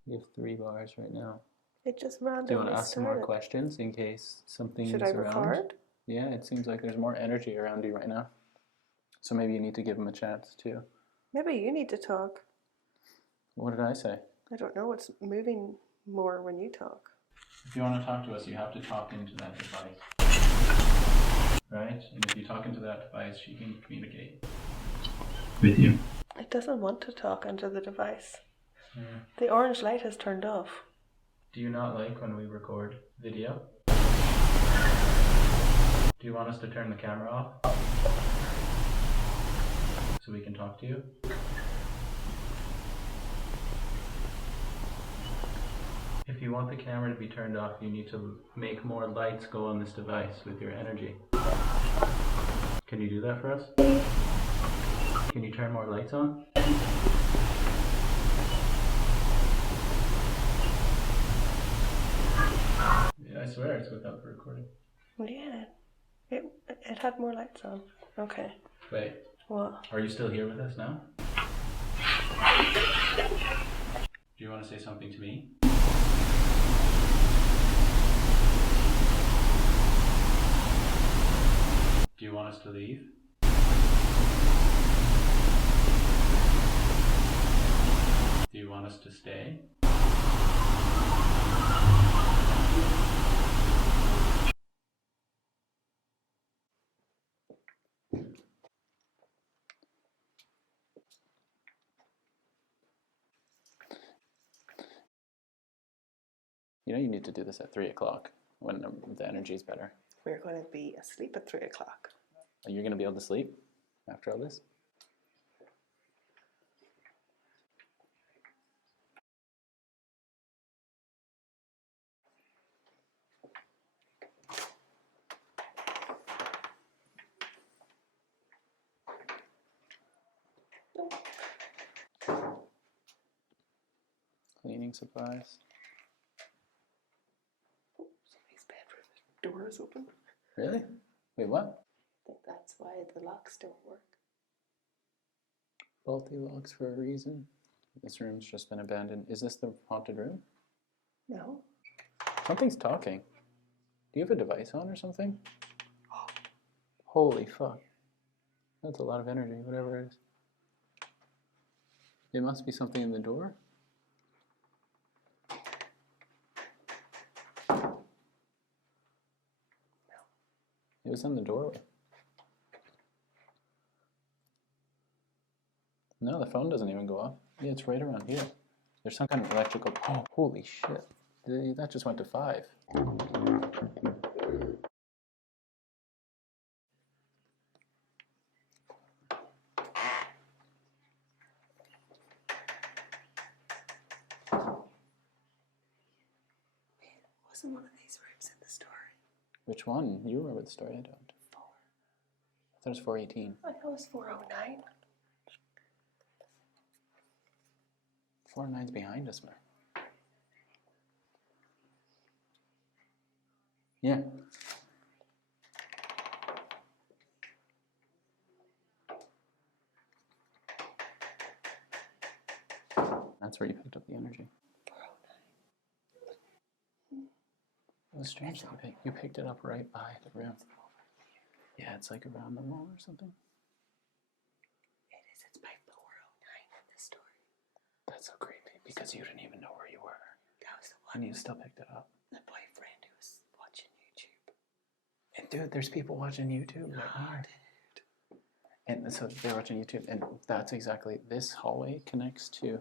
We have 3 bars right now. It just randomly Do you want to ask some more started. questions in case something Should is I around? record? Yeah, it seems like there's more energy around you right now. So maybe you need to give him a chance too. Maybe you need to talk. What did I say? I don't know, it's moving more when you talk. If you want to talk to us, you have to talk into that device. Right? And if you talk into that device, she can communicate with you. It doesn't want to talk into the device. Yeah. The orange light has turned off. Do you not like when we record video? Do you want us to turn the camera off? So we can talk to you? If you want the camera to be turned off, you need to make more lights go on this device with your energy. Can you do that for us? Can you turn more lights on? Yeah, I swear it's without the recording. Yeah, it had more lights on. Okay. Wait, What? are you still here with us now? Do you want to say something to me? Do you want us to leave? Do you want us to stay? You know you need to do this at 3 o'clock when the energy is better. We're going to be asleep at 3 o'clock. Are you going to be able to sleep after all this? Cleaning supplies. Somebody's bedroom door is open. Really? Wait, what? I think that's why the locks don't work. Faulty locks for a reason. This room's just been abandoned. Is this the haunted room? No. Something's talking. Do you have a device on or something? Holy fuck. That's a lot of energy, whatever it is. It must be something in the door. It was in the doorway. No, the phone doesn't even go off. Yeah, it's right around here. There's some kind of electrical... Oh, holy shit. That just went to 5. Wasn't one of these rooms in the story? Which one? You remember the story, I don't. 4. I thought it was 418. I thought it was 409. 409's behind us, man. Yeah. that's where you picked up the energy. It was strange that you picked it up right by the room. Yeah, it's like around the wall or something. It is. It's by 409 in this story. That's so creepy because you didn't even know where you were. That was the one. And you still picked it up. The boyfriend who was watching YouTube. And dude, there's people watching YouTube right now. And so they're watching YouTube, and that's exactly, this hallway connects to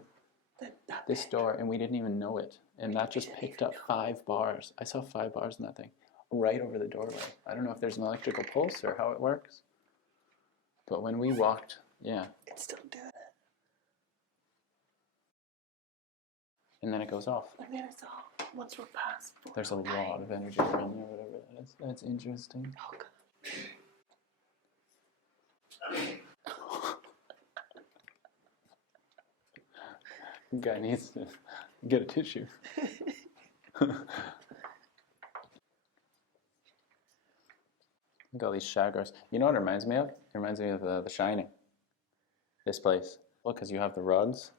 this door, and we didn't even know it. And that just picked up 5 bars. I saw 5 bars in that thing, right over the doorway. I don't know if there's an electrical pulse or how it works. But when we walked, yeah. It's still doing it. And then it goes off. And then it's off. Once we're past 409. There's a lot of energy around there, whatever that is. That's interesting. Oh, God. Guy needs to get a tissue. Look at all these shaggers. You know what it reminds me of? It reminds me of The Shining. This place. Well, because you have the rugs.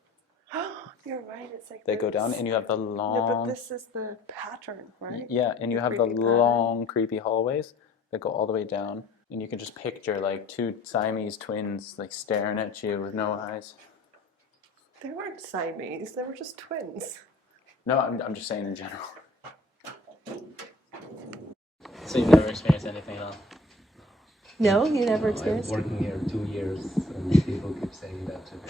You're right. It's like they go down, and you have the long. No, but this is the pattern, right? Yeah, and you have the long, creepy hallways that go all the way down, and you can just picture like 2 Siamese twins like staring at you with no eyes. They weren't Siamese. They were just twins. No, I'm just saying in general. So you've never experienced anything at all? No, you never experienced it? I'm working here 2 years, and people keep saying that to me.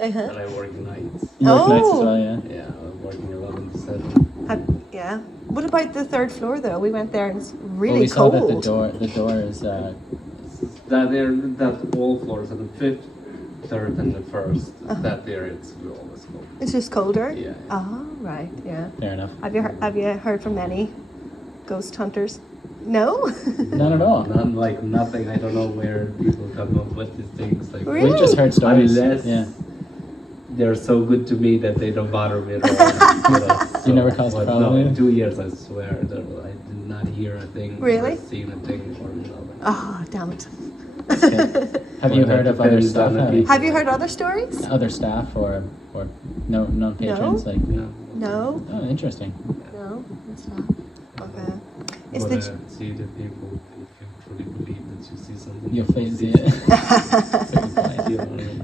Uh-huh. And I work nights. You work nights as well, yeah? Yeah, I'm working 11 to 7. Yeah. What about the 3rd floor, though? We went there, and it's really we cold. saw that the door is... That all floors, and the 5th, 3rd, and the 1st, that area, it's always cold. It's just colder? Yeah. Oh, right, yeah. Fair enough. Have you heard from any ghost hunters? No? Not at all. Nothing. I don't know where people come up with these things. Like, Really? We've just heard stories. Unless they're so good to me that they don't bother me at all. You never caused a problem? No, in 2 years, I swear, that I did not hear a thing. Really? Or seen a thing or nothing. Oh, damn it. Have you heard of other staff? Have you heard other stories? Other staff or no non-patrons? No. Like No. Oh, interesting. No, it's not. Okay. It's But the... see the people, if you truly believe that you see something. Your face, yeah.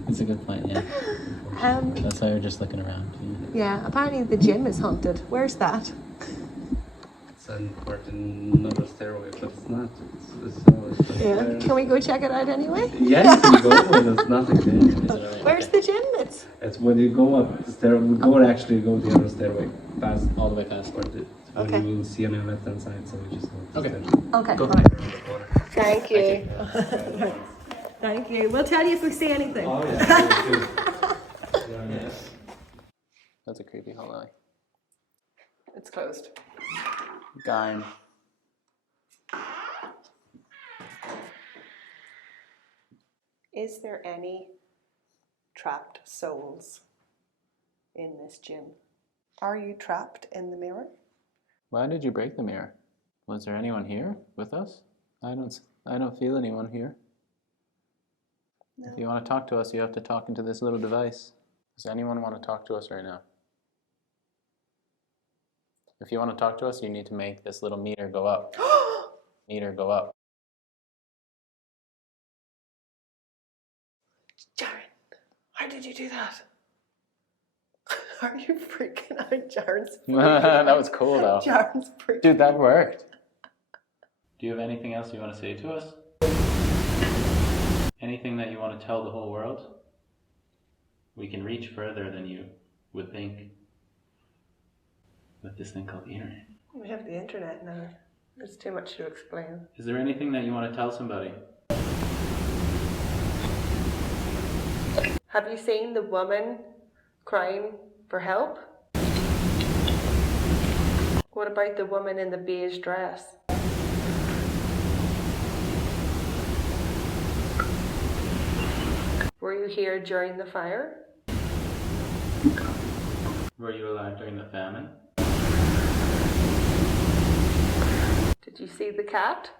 It's a good point, yeah. That's why you're just looking around. Yeah, apparently the gym is haunted. Where's that? It's in another stairway, but it's not. It's Yeah. Can we go check it out anyway? Yes, you go, but there's nothing there. Where's the gym? It's when you go up the stairway, we go the other stairway, past All the way past. Okay. You will see on your left hand side, so we just go up the stairs. Okay. Go All back right. around the corner. Thank you. Thank you. We'll tell you if we see anything. Oh, yeah. That's a creepy hallway. It's closed. Gone. Is there any trapped souls in this gym? Are you trapped in the mirror? Why did you break the mirror? Was there anyone here with us? I don't feel anyone here. No. If you want to talk to us, you have to talk into this little device. Does anyone want to talk to us right now? If you want to talk to us, you need to make this little meter go up. Meter go up. Jaren, how did you do that? Are you freaking out? Jaren's freaking out. That was cool though. Jaren's freaking Dude, that worked. Do you have anything else you want to say to us? Anything that you want to tell the whole world? We can reach further than you would think with this thing called the internet. We have the internet now. There's too much to explain. Is there anything that you want to tell somebody? Have you seen the woman crying for help? What about the woman in the beige dress? Were you here during the fire? Were you alive during the famine? Did you see the cat?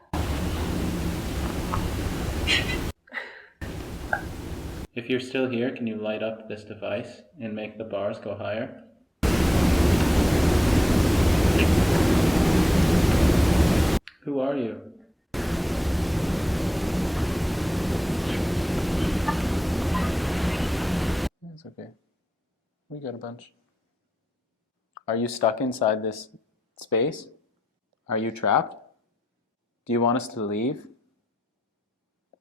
If you're still here, can you light up this device and make the bars go higher? Who are you? It's okay. We got a bunch. Are you stuck inside this space? Are you trapped? Do you want us to leave?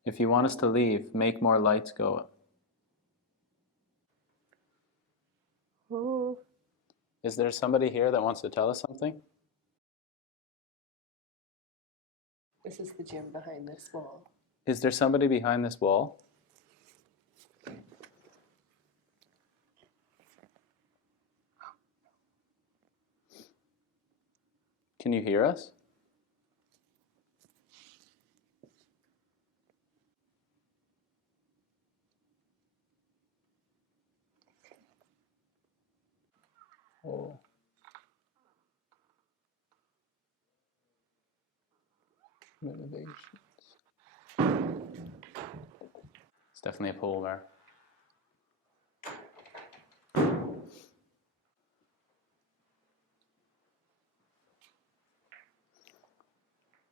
If you want us to leave, make more lights go. Ooh. Is there somebody here that wants to tell us something? This is the gym behind this wall. Is there somebody behind this wall? Can you hear us? Oh. Motivations. It's definitely a polar.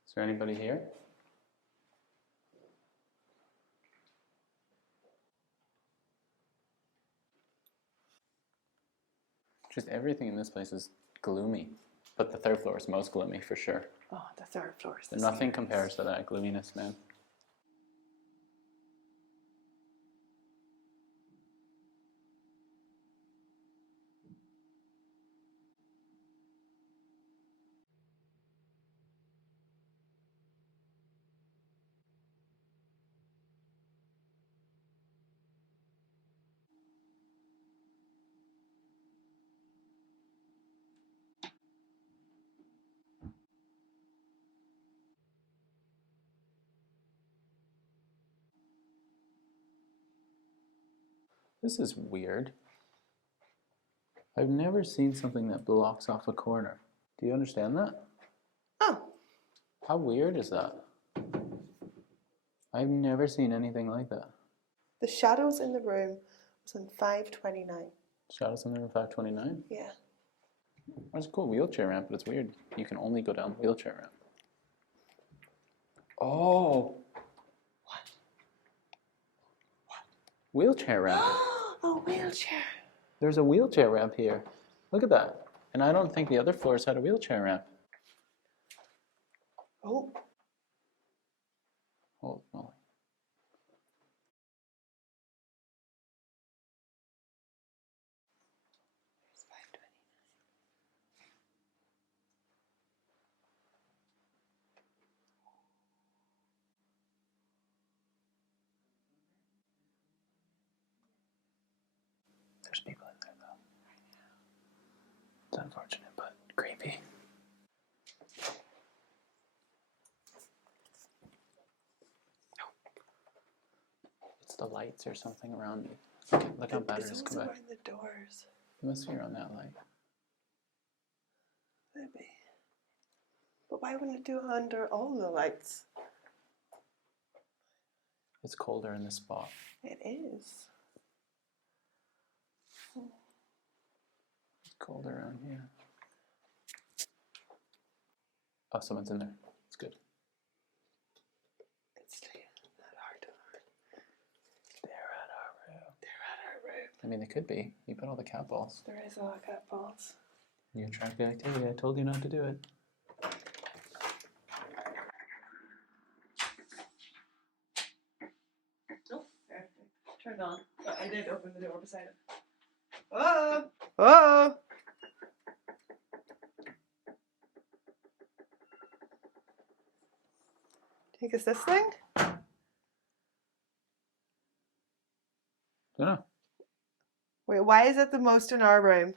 Is there anybody here? Just everything in this place is gloomy, but the third floor is most gloomy for sure. Oh, the third floor is the Nothing scariest. compares to that gloominess, man. This is weird. I've never seen something that blocks off a corner. Do you understand that? Oh. How weird is that? I've never seen anything like that. The shadows in the room was on 529. Shadows in the room 529? Yeah. That's a cool wheelchair ramp, but it's weird. You can only go down the wheelchair ramp. Oh! What? Wheelchair ramp. A wheelchair. There's a wheelchair ramp here. Look at that. And I don't think the other floors had a wheelchair ramp. Oh. Oh, moly. It's 529. There's people in there, though. It's unfortunate, but creepy. It's the lights or something around me. Look how bad it is. Come back. Around the doors. It must be around that light. Maybe. But why wouldn't it do it under all the lights? It's colder in this spot. It is. It's colder around here. Oh, someone's in there. It's good. It's not hard to learn. They're at our room. They're at our room. I mean, they could be. You put all the cat balls. There is a lot of cat balls. You attract the activity. I told you not to do it. Oh, there. Turned on. But I did open the door beside it. Oh! Oh! Think it's this thing? Don't know. Wait, why is it the most in our room?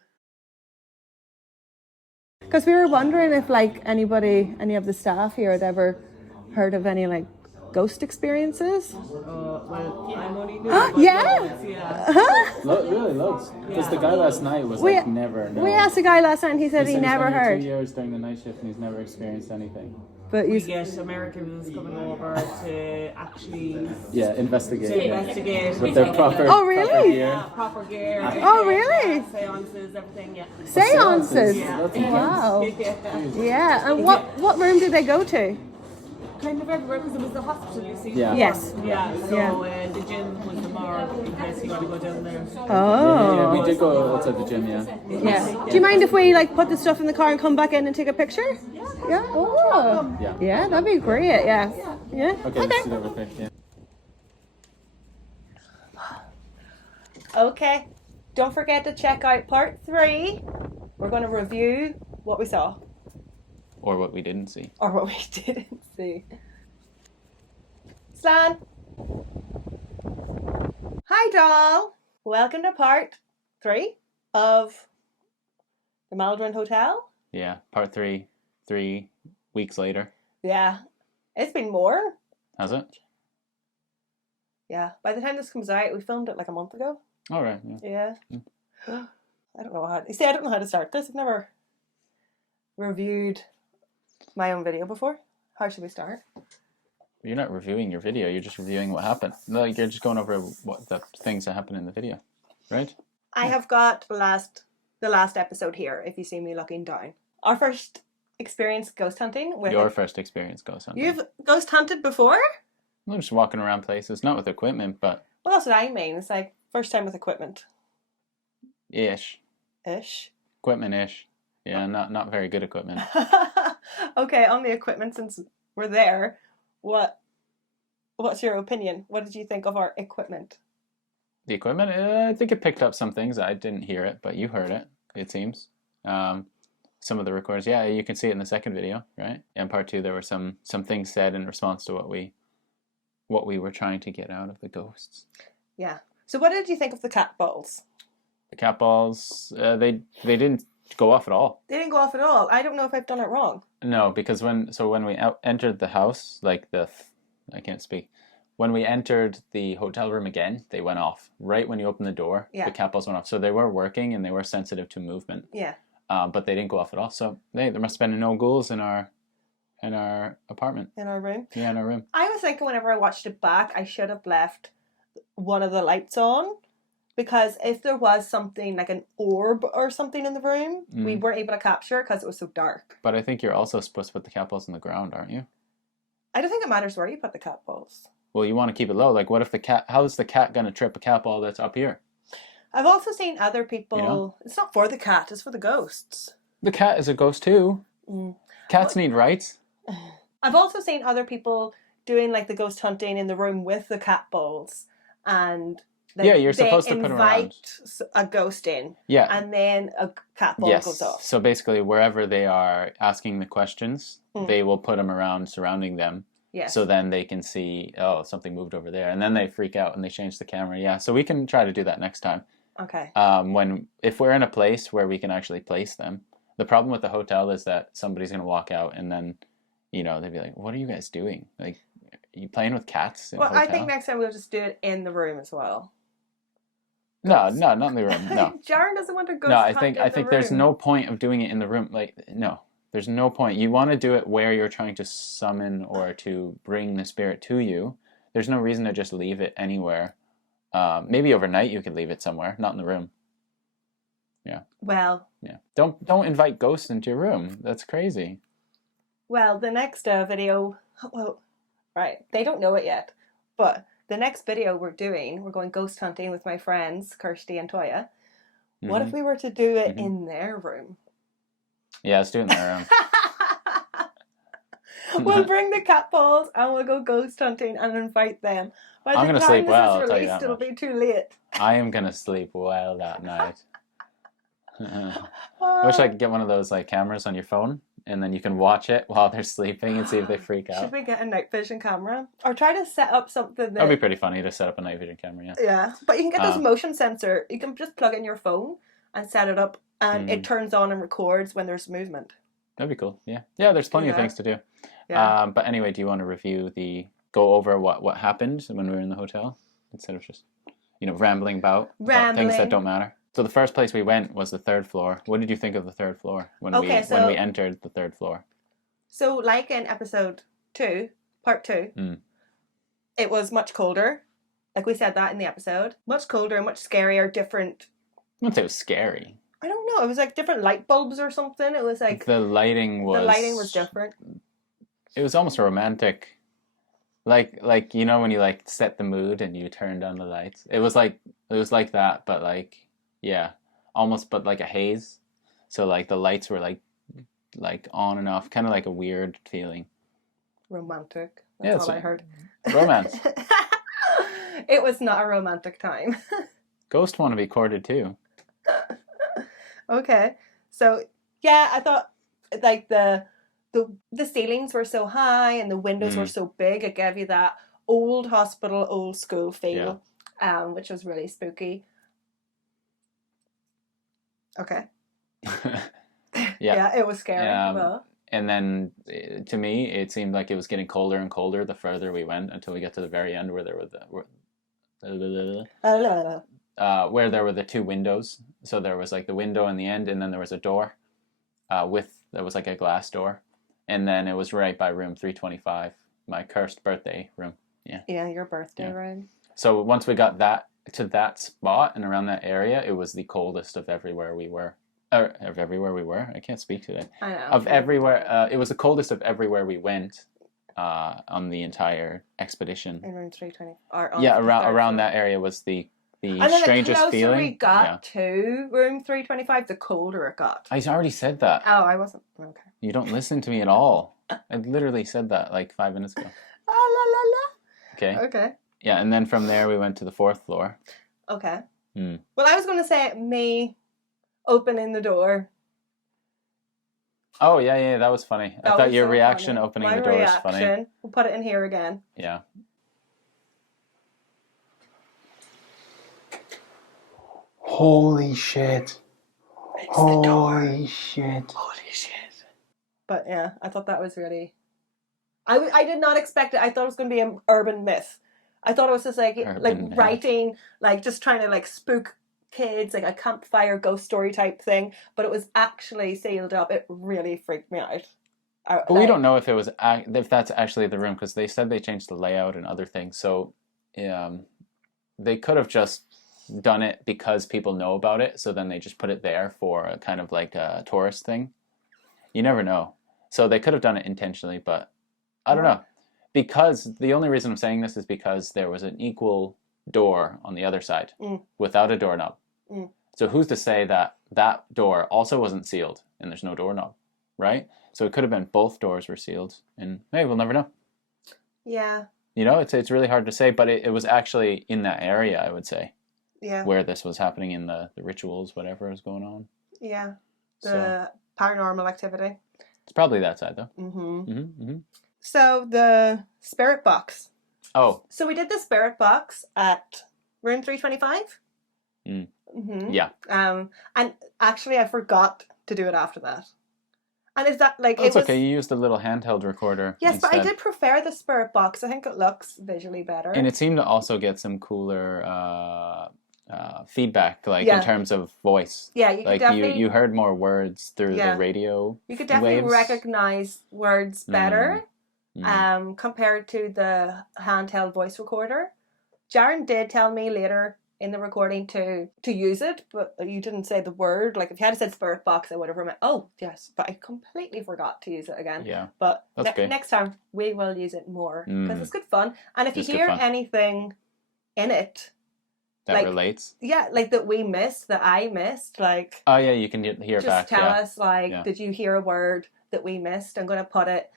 Because we were wondering if, like, any of the staff here had ever heard of any, like, ghost experiences. Well, I'm only new. Yeah? Yeah. Really, loads. Because the guy last night was like, never. No. We asked a guy last night and he said he he's never done it heard. 2 years during the night shift and he's never experienced anything. But we get Americans coming over to actually investigate. with their proper. Oh, really? Proper gear. proper gear. Oh, really? Seances, everything, yeah. Seances? Yeah. Wow. Yeah. Yeah, and what room did they go to? Kind of everywhere, because it was the hospital, you see. Yeah. Yes. Yeah, so Yeah. the gym was the morgue, in case you want to go down there. Oh. We did go outside the gym, yeah. Yeah. Do you mind if we like put the stuff in the car and come back in and take a picture? Yeah. Oh. Yeah. Yeah, that'd be great. Yeah. Yeah. Okay, let's do that real quick, yeah. Okay. Don't forget to check out part 3. We're going to review what we saw Or what we didn't see. or what we didn't see. Slan. Hi, doll. Welcome to part 3 of the Maldron Hotel. Yeah, part 3, 3 weeks later. Yeah. It's been more. Has it? Yeah. By the time this comes out, we filmed it like a month ago. All right, yeah. Yeah. I don't know how. You see, I don't know how to start this. I've never reviewed my own video before. How should we start? You're not reviewing your video, you're just reviewing what happened. Like, you're just going over what the things that happened in the video, right? I have got the last episode here. If you see me looking down, our first experience ghost hunting with Your first experience ghost hunting. You've ghost hunted before? I'm just walking around places, not with equipment, but Well, that's what I mean. It's like first time with equipment. ish. Equipment-ish. Yeah, not very good equipment. Okay, on the equipment, since we're there, what's your opinion? What did you think of our equipment? The equipment, I think it picked up some things. I didn't hear it, but you heard it, it seems. Some of the recordings, yeah, you can see it in the second video, right? In part 2, there were some things said in response to what we were trying to get out of the ghosts. Yeah. So what did you think of the cat balls? The cat balls, they didn't go off at all. They didn't go off at all. I don't know if I've done it wrong. No, because when we entered the house, like I can't speak. When we entered the hotel room again, they went off. Right when you opened the door, Yeah. the cat balls went off. So they were working and they were sensitive to movement. Yeah. But they didn't go off at all. So there must have been no ghouls in our apartment. In our room. Yeah, in our room. I was thinking whenever I watched it back, I should have left one of the lights on. Because if there was something like an orb or something in the room, we weren't able to capture it because it was so dark. But I think you're also supposed to put the cat balls on the ground, aren't you? I don't think it matters where you put the cat balls. Well, you want to keep it low. Like, what if how's the cat going to trip a cat ball that's up here? I've also seen other people... You know? It's not for the cat, it's for the ghosts. The cat is a ghost too. Cats need rights. I've also seen other people doing like the ghost hunting in the room with the cat balls. And... Yeah, you're supposed to put them around. Invite a ghost in. Yeah. And then a cat ball goes off. So basically, wherever they are asking the questions, they will put them around, surrounding them. Yes. So then they can see, oh, something moved over there. And then they freak out and they change the camera. Yeah, so we can try to do that next time. Okay. If we're in a place where we can actually place them. The problem with the hotel is that somebody's going to walk out and then, they'd be like, what are you guys doing? Like, are you playing with cats in a hotel? I think next time we'll just do it in the room as well. No, not in the room. No. Jaron doesn't want to go. No, I think there's no point of doing it in the room. Like, no, there's no point. You want to do it where you're trying to summon or to bring the spirit to you. There's no reason to just leave it anywhere. Maybe overnight you could leave it somewhere, not in the room. Yeah. Well. Yeah. Don't invite ghosts into your room. That's crazy. Well, the next video. Well, right. They don't know it yet, but. The next video we're going ghost hunting with my friends, Kirsty and Toya. What if we were to do it in their room? Yeah, let's do it in their room. We'll bring the cat balls and we'll go ghost hunting and invite them. By the I'm going to time sleep this well, is I'll tell you released, that it'll much. be too late. I am going to sleep well that night. I wish I could get one of those like cameras on your phone and then you can watch it while they're sleeping and see if they freak out. Should we get a night vision camera? Or try to set up something that... That'd be pretty funny to set up a night vision camera, yeah. Yeah, but you can get those motion sensor. You can just plug in your phone and set it up and it turns on and records when there's movement. That'd be cool, yeah. Yeah, there's plenty of things to do. Yeah. But anyway, do you want to go over what happened when we were in the hotel? Instead of just, rambling about things that don't matter. So the first place we went was the third floor. What did you think of the third floor when we entered the third floor? So, like in episode 2, part 2, Mm. it was much colder. Like we said that in the episode. Much colder, much scarier, different. I wouldn't say it was scary. I don't know. It was like different light bulbs or something. It was like The lighting was different. It was almost romantic. Like you know when you like set the mood and you turned on the lights. It was like that, but like yeah, almost but like a haze. So like the lights were like on and off, kind of like a weird feeling. Romantic. Yeah, That's all I heard. Romance. It was not a romantic time. Ghosts want to be courted too. Okay. So yeah, I thought like the ceilings were so high and the windows were so big. It gave you that old hospital, old school feel, which was really spooky. Okay. Yeah, it was scary. And then to me, it seemed like it was getting colder and colder the further we went until we got to the very end where there were where there were the 2 windows. So there was like the window in the end, and then there was a door there was like a glass door. And then it was right by room 325, my cursed birthday room. Yeah. Yeah, your birthday room. So once we got to that spot and around that area, it was the coldest of everywhere we were. Of everywhere we were? I can't speak today. I know. Of everywhere. It was the coldest of everywhere we went on the entire expedition. In room 320. Around that area was the strangest the feeling. We got to room 325, the colder it got. I already said that. Oh, I wasn't. Okay. You don't listen to me at all. I literally said that like 5 minutes ago. La la la. Okay. Okay. Yeah, and then from there we went to the 4th floor. Okay. Well, I was going to say me opening the door. Oh, yeah, that was funny. I thought your reaction opening the door was funny. We'll put it in here again. Yeah. Holy shit. It's the door. Shit. Holy shit. But yeah, I thought that was really... I did not expect it. I thought it was going to be an urban myth. I thought it was just like writing, like just trying to like spook kids, like a campfire ghost story type thing. But it was actually sealed up. It really freaked me out. But we don't know if that's actually the room, because they said they changed the layout and other things. So they could have just done it because people know about it. So then they just put it there for a kind of like a tourist thing. You never know. So they could have done it intentionally, but I don't know. Because the only reason I'm saying this is because there was an equal door on the other side without a doorknob. So who's to say that that door also wasn't sealed and there's no doorknob, right? So it could have been both doors were sealed, and hey, we'll never know. Yeah. You know, it's really hard to say, but it was actually in that area, I would say. Yeah. Where this was happening in the rituals, whatever was going on. Yeah. The paranormal activity. It's probably that side though. So the spirit box. Oh. So we did the spirit box at room 325. Yeah. And actually I forgot to do it after that. And is that like... It's okay, you used a little handheld recorder. Yes, instead. but I did prefer the spirit box. I think it looks visually better. And it seemed to also get some cooler feedback, like in terms of voice. Yeah, you could definitely... you heard more words through the radio. You could definitely recognize words better compared to the handheld voice recorder. Jaron did tell me later in the recording to use it, but you didn't say the word. Like if you had said spirit box, I would have remembered. Oh yes, but I completely forgot to use it again. Yeah, but okay. Next time we will use it more because it's good fun. And if you hear anything in it that relates, like that we missed, that I missed, like oh yeah, you can hear it back. Just tell us, like, did you hear a word that we missed? I'm going to put it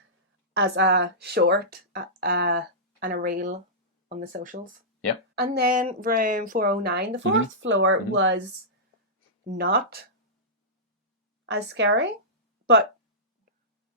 as a short and a reel on the socials. Yep. And then room 409, the fourth floor was not as scary, but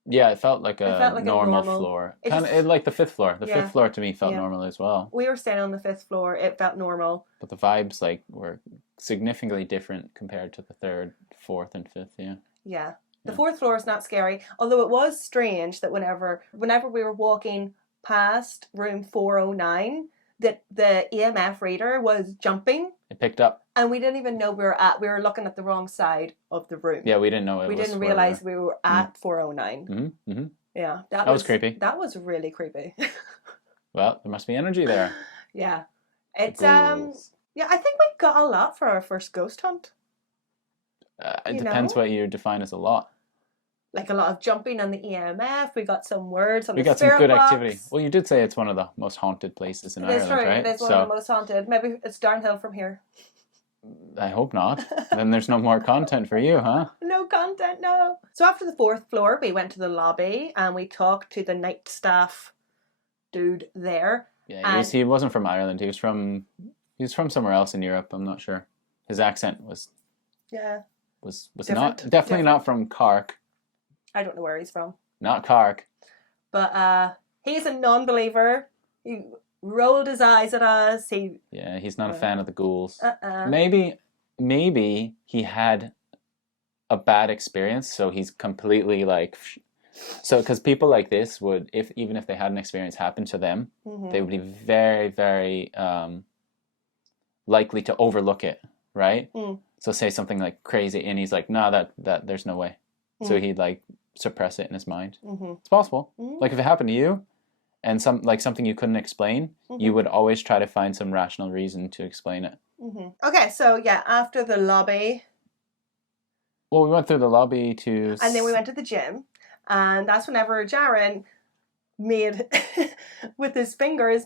yeah, it felt like a normal floor. Kind of like the fifth floor. The fifth floor to me felt normal as well. We were staying on the fifth floor. It felt normal. But the vibes were significantly different compared to the third, fourth, and fifth. Yeah. Yeah. The fourth floor is not scary, although it was strange that whenever we were walking past room 409. That the EMF reader was jumping. It picked up. And we didn't even know we were looking at the wrong side of the room. Yeah, we didn't know we didn't realize we were at 409. Yeah, That was creepy. That was really creepy. Well, there must be energy there. Yeah, it's Ghouls. yeah. I think we got a lot for our first ghost hunt. It depends what you define as a lot. Like a lot of jumping on the EMF. We got some words on We the got some spirit good box. activity. Well, you did say it's one of the most haunted places in It is Ireland, true. right? It is one of the most haunted. Maybe it's downhill from here. I hope not. Then there's no more content for you, huh? No content, no. So after the 4th floor, we went to the lobby and we talked to the night staff dude there. Yeah, he wasn't from Ireland. He was from somewhere else in Europe. I'm not sure. His accent was Different. definitely not from Cork. I don't know where he's from. Not Cork. But he's a non-believer. He rolled his eyes at us. He's not a fan of the ghouls. Maybe Maybe he had a bad experience, so he's completely like. So, because people like this would, even if they had an experience happen to them, they would be very, very likely to overlook it, right? So say something like crazy, and he's like, "No, that there's no way." So he'd like suppress it in his mind. It's possible. Like if it happened to you, and something you couldn't explain, you would always try to find some rational reason to explain it. Okay, so yeah, after the lobby. Well, we went through the lobby to. And then we went to the gym. And that's whenever Jaron made, with his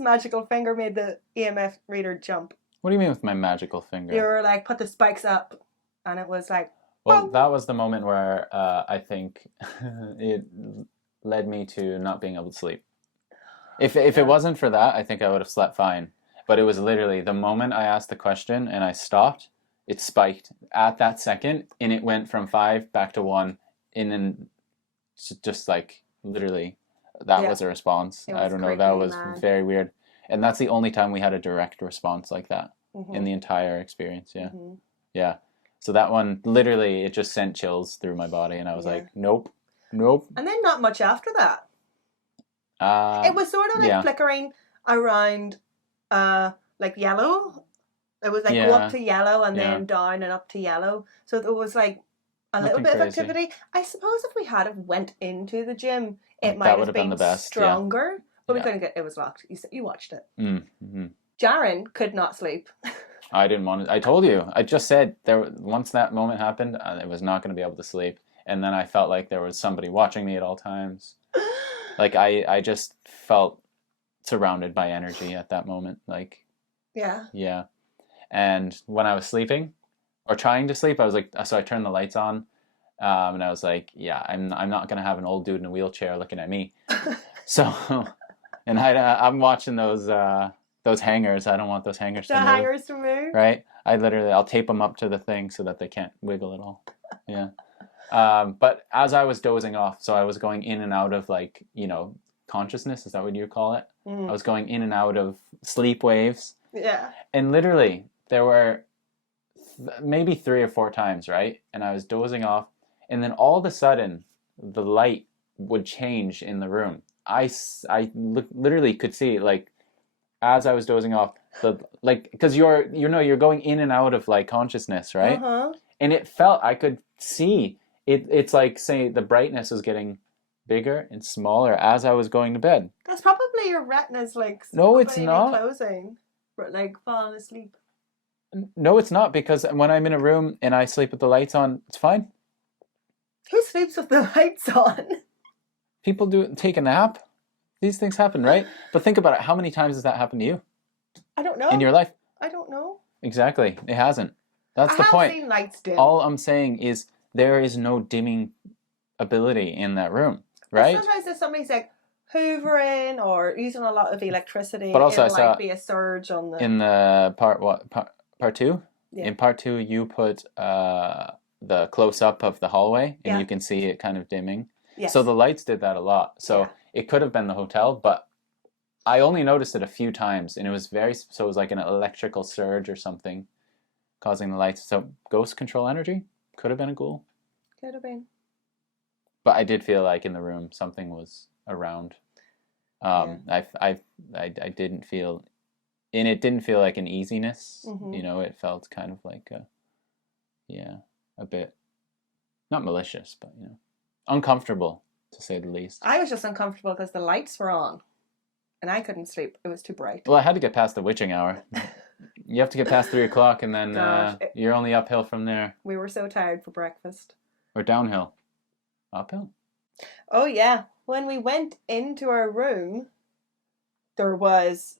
magical finger, made the EMF reader jump. What do you mean with my magical finger? You were like, put the spikes up, and it was like... Well, boom. that was the moment where I think it led me to not being able to sleep. If it wasn't for that, I think I would have slept fine. But it was literally the moment I asked the question and I stopped, it spiked at that second, and it went from 5 back to 1 just like literally that was a response. I don't know, that was very weird, and that's the only time we had a direct response like that in the entire experience. So that one, literally, it just sent chills through my body, and I was like, nope. And then not much after that. It was sort of like flickering around like yellow. It was like go up to yellow and then down and up to yellow, so there was like a little bit of activity. I suppose if we had have went into the gym, it might have been the best, stronger. But we couldn't get. It was locked. You watched it. Jaren could not sleep. I didn't want to. I told you. I just said once that moment happened, I was not going to be able to sleep, and then I felt like there was somebody watching me at all times. Like I just felt surrounded by energy at that moment. Like yeah. And when I was sleeping, or trying to sleep, I was like, so I turned the lights on, and I was like, yeah, I'm not gonna have an old dude in a wheelchair looking at me. So, and I'm watching those hangers. I don't want those hangers to move. Right? I'll tape them up to the thing so that they can't wiggle at all. Yeah. But as I was dozing off, so I was going in and out of like, consciousness. Is that what you call it? I was going in and out of sleep waves. Yeah. And literally, there were maybe 3 or 4 times, right? And I was dozing off, and then all of a sudden the light would change in the room. I literally could see, like, as I was dozing off, because you're going in and out of like consciousness, right? And it felt, I could see it's like, say, the brightness was getting bigger and smaller as I was going to bed. That's probably your retinas like no, it's not closing, but like falling asleep. No, it's not, because when I'm in a room and I sleep with the lights on, it's fine. Who sleeps with the lights on? People take a nap. These things happen, right? But think about it. How many times has that happened to you? I don't know. In your life? I don't know. Exactly. It hasn't. That's the point. I have seen lights dim. All I'm saying is there is no dimming ability in that room, right? But sometimes if somebody's like hoovering or using a lot of electricity, but also it'll be a surge on the... In the part 2? Yeah. In part 2, you put the close-up of the hallway, and you can see it kind of dimming. Yes. So the lights did that a lot. So it could have been the hotel, but I only noticed it a few times, and it was it was like an electrical surge or something causing the lights. So ghost control energy? Could have been a ghoul. Could have been. But I did feel like in the room something was around. I didn't feel, and it didn't feel like an easiness. It felt kind of like a bit, not malicious, but uncomfortable. to say the least. I was just uncomfortable because the lights were on and I couldn't sleep. It was too bright. Well, I had to get past the witching hour. You have to get past 3 o'clock, and then Gosh, you're only uphill from there. We were so tired for breakfast. Or downhill. Uphill? Oh, yeah. When we went into our room, there was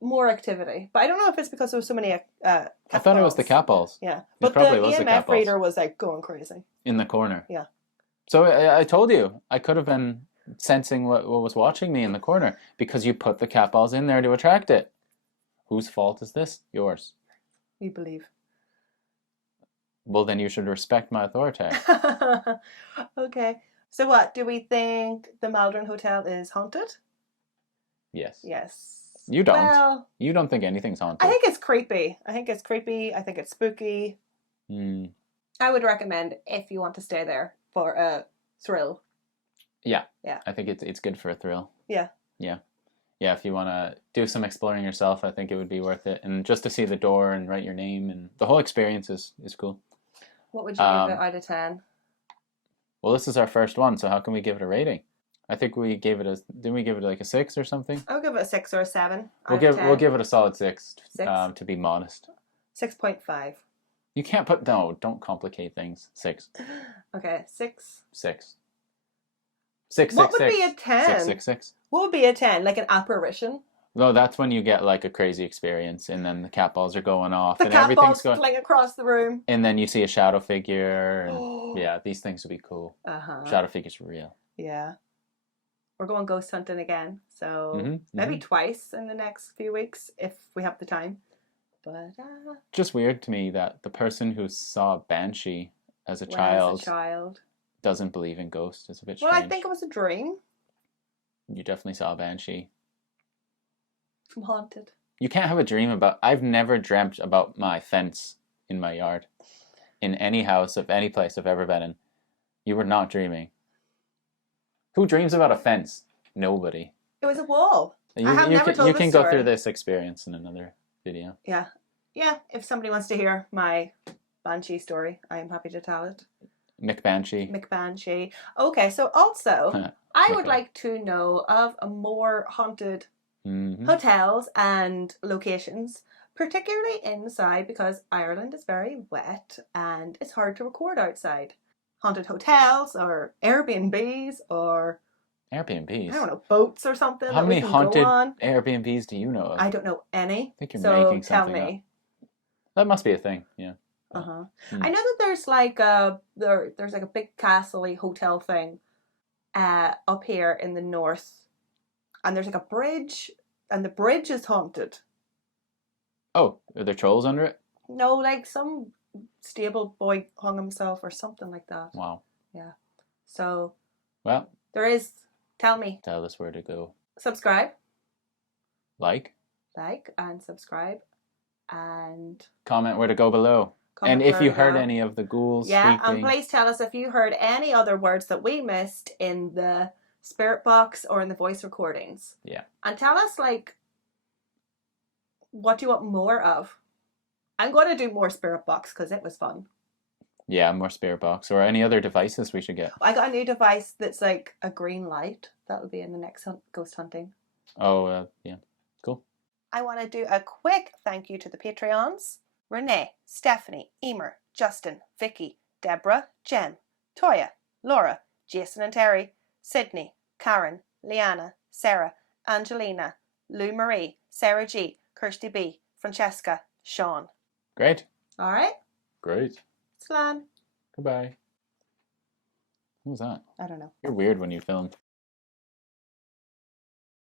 more activity. But I don't know if it's because there was so many I thought it was the cat balls. Yeah. It But the probably was the EMF cat balls. reader was like going crazy. In the corner. Yeah. So I told you, I could have been sensing what was watching me in the corner because you put the cat balls in there to attract it. Whose fault is this? Yours. You believe. Well, then you should respect my authority. Okay. So what? Do we think the Maldron Hotel is haunted? Yes. Yes. You don't. Well, You don't think anything's haunted. I think it's creepy. I think it's spooky. Mm. I would recommend if you want to stay there for a thrill. Yeah. Yeah. I think it's good for a thrill. Yeah. Yeah. Yeah, if you want to do some exploring yourself, I think it would be worth it. And just to see the door and write your name, and the whole experience is cool. What would you give it out of 10? Well, this is our first one, so how can we give it a rating? I think we gave it didn't we give it like a 6 or something? I'll give it a 6 or a 7. We'll give it a solid 6. 6? To be modest. 6.5. You can't don't complicate things. 6. Okay, 6. 6. 6, What 6, would 6. be a 10? 6, 6, 6. What would be a 10? Like an apparition? No, that's when you get like a crazy experience, and then the cat balls are going off, The and cat everything's balls going. flying across the room. And then you see a shadow figure, and yeah, these things would be cool. Uh-huh. Shadow figures are real. Yeah. We're going ghost hunting again, so Mm-hmm, maybe twice in the next few weeks if we have the time. But just weird to me that the person who saw Banshee as a when child, as a child doesn't believe in ghosts. It's a bit Well, strange. I think it was a dream You definitely saw a Banshee. from Haunted. You can't have a dream about... I've never dreamt about my fence in my yard. In any house of any place I've ever been in. You were not dreaming. Who dreams about a fence? Nobody. It was a wall. You, I have you never can, told you this can go story. through this experience in another video. Yeah. Yeah, if somebody wants to hear my Banshee story, I am happy to tell it. McBanshee. McBanshee. Okay, so also, I would Okay. like to know of a more haunted Mm-hmm. hotels and locations, particularly inside because Ireland is very wet and it's hard to record outside. Haunted hotels or Airbnbs or Airbnbs. I don't know, boats or something. How that we many can haunted go on. Airbnbs do you know of? I don't know any. I think you're so making tell something me. That must be a thing, yeah. Uh-huh. Hmm. I know that there's like there's like a big castle-y hotel thing up here in the north. And there's like a bridge, and the bridge is haunted. Oh, are there trolls under it? No, like some stable boy hung himself or something like that. Wow. Yeah. So Well, there is. Tell me. tell us where to go. Subscribe, Like, and subscribe, and comment where to go below. comment And if where you to heard go. any of the ghouls Yeah, and speaking, please tell us if you heard any other words that we missed in the spirit box or in the voice recordings. Yeah. And tell us, like, what do you want more of? I'm going to do more spirit box because it was fun. yeah, more spirit box or any other devices we should get. I got a new device that's like a green light. That will be in the next ghost hunting. Oh, yeah. Cool. I want to do a quick thank you to the Patreons. Renee, Stephanie, Emer, Justin, Vicky, Deborah, Jen, Toya, Laura, Jason and Terry, Sydney, Karen, Leanna, Sarah, Angelina, Lou Marie, Sarah G, Kirsty B, Francesca, Sean. Great. All right. Great. Slan. Goodbye. What was that? I don't know. You're weird when you film.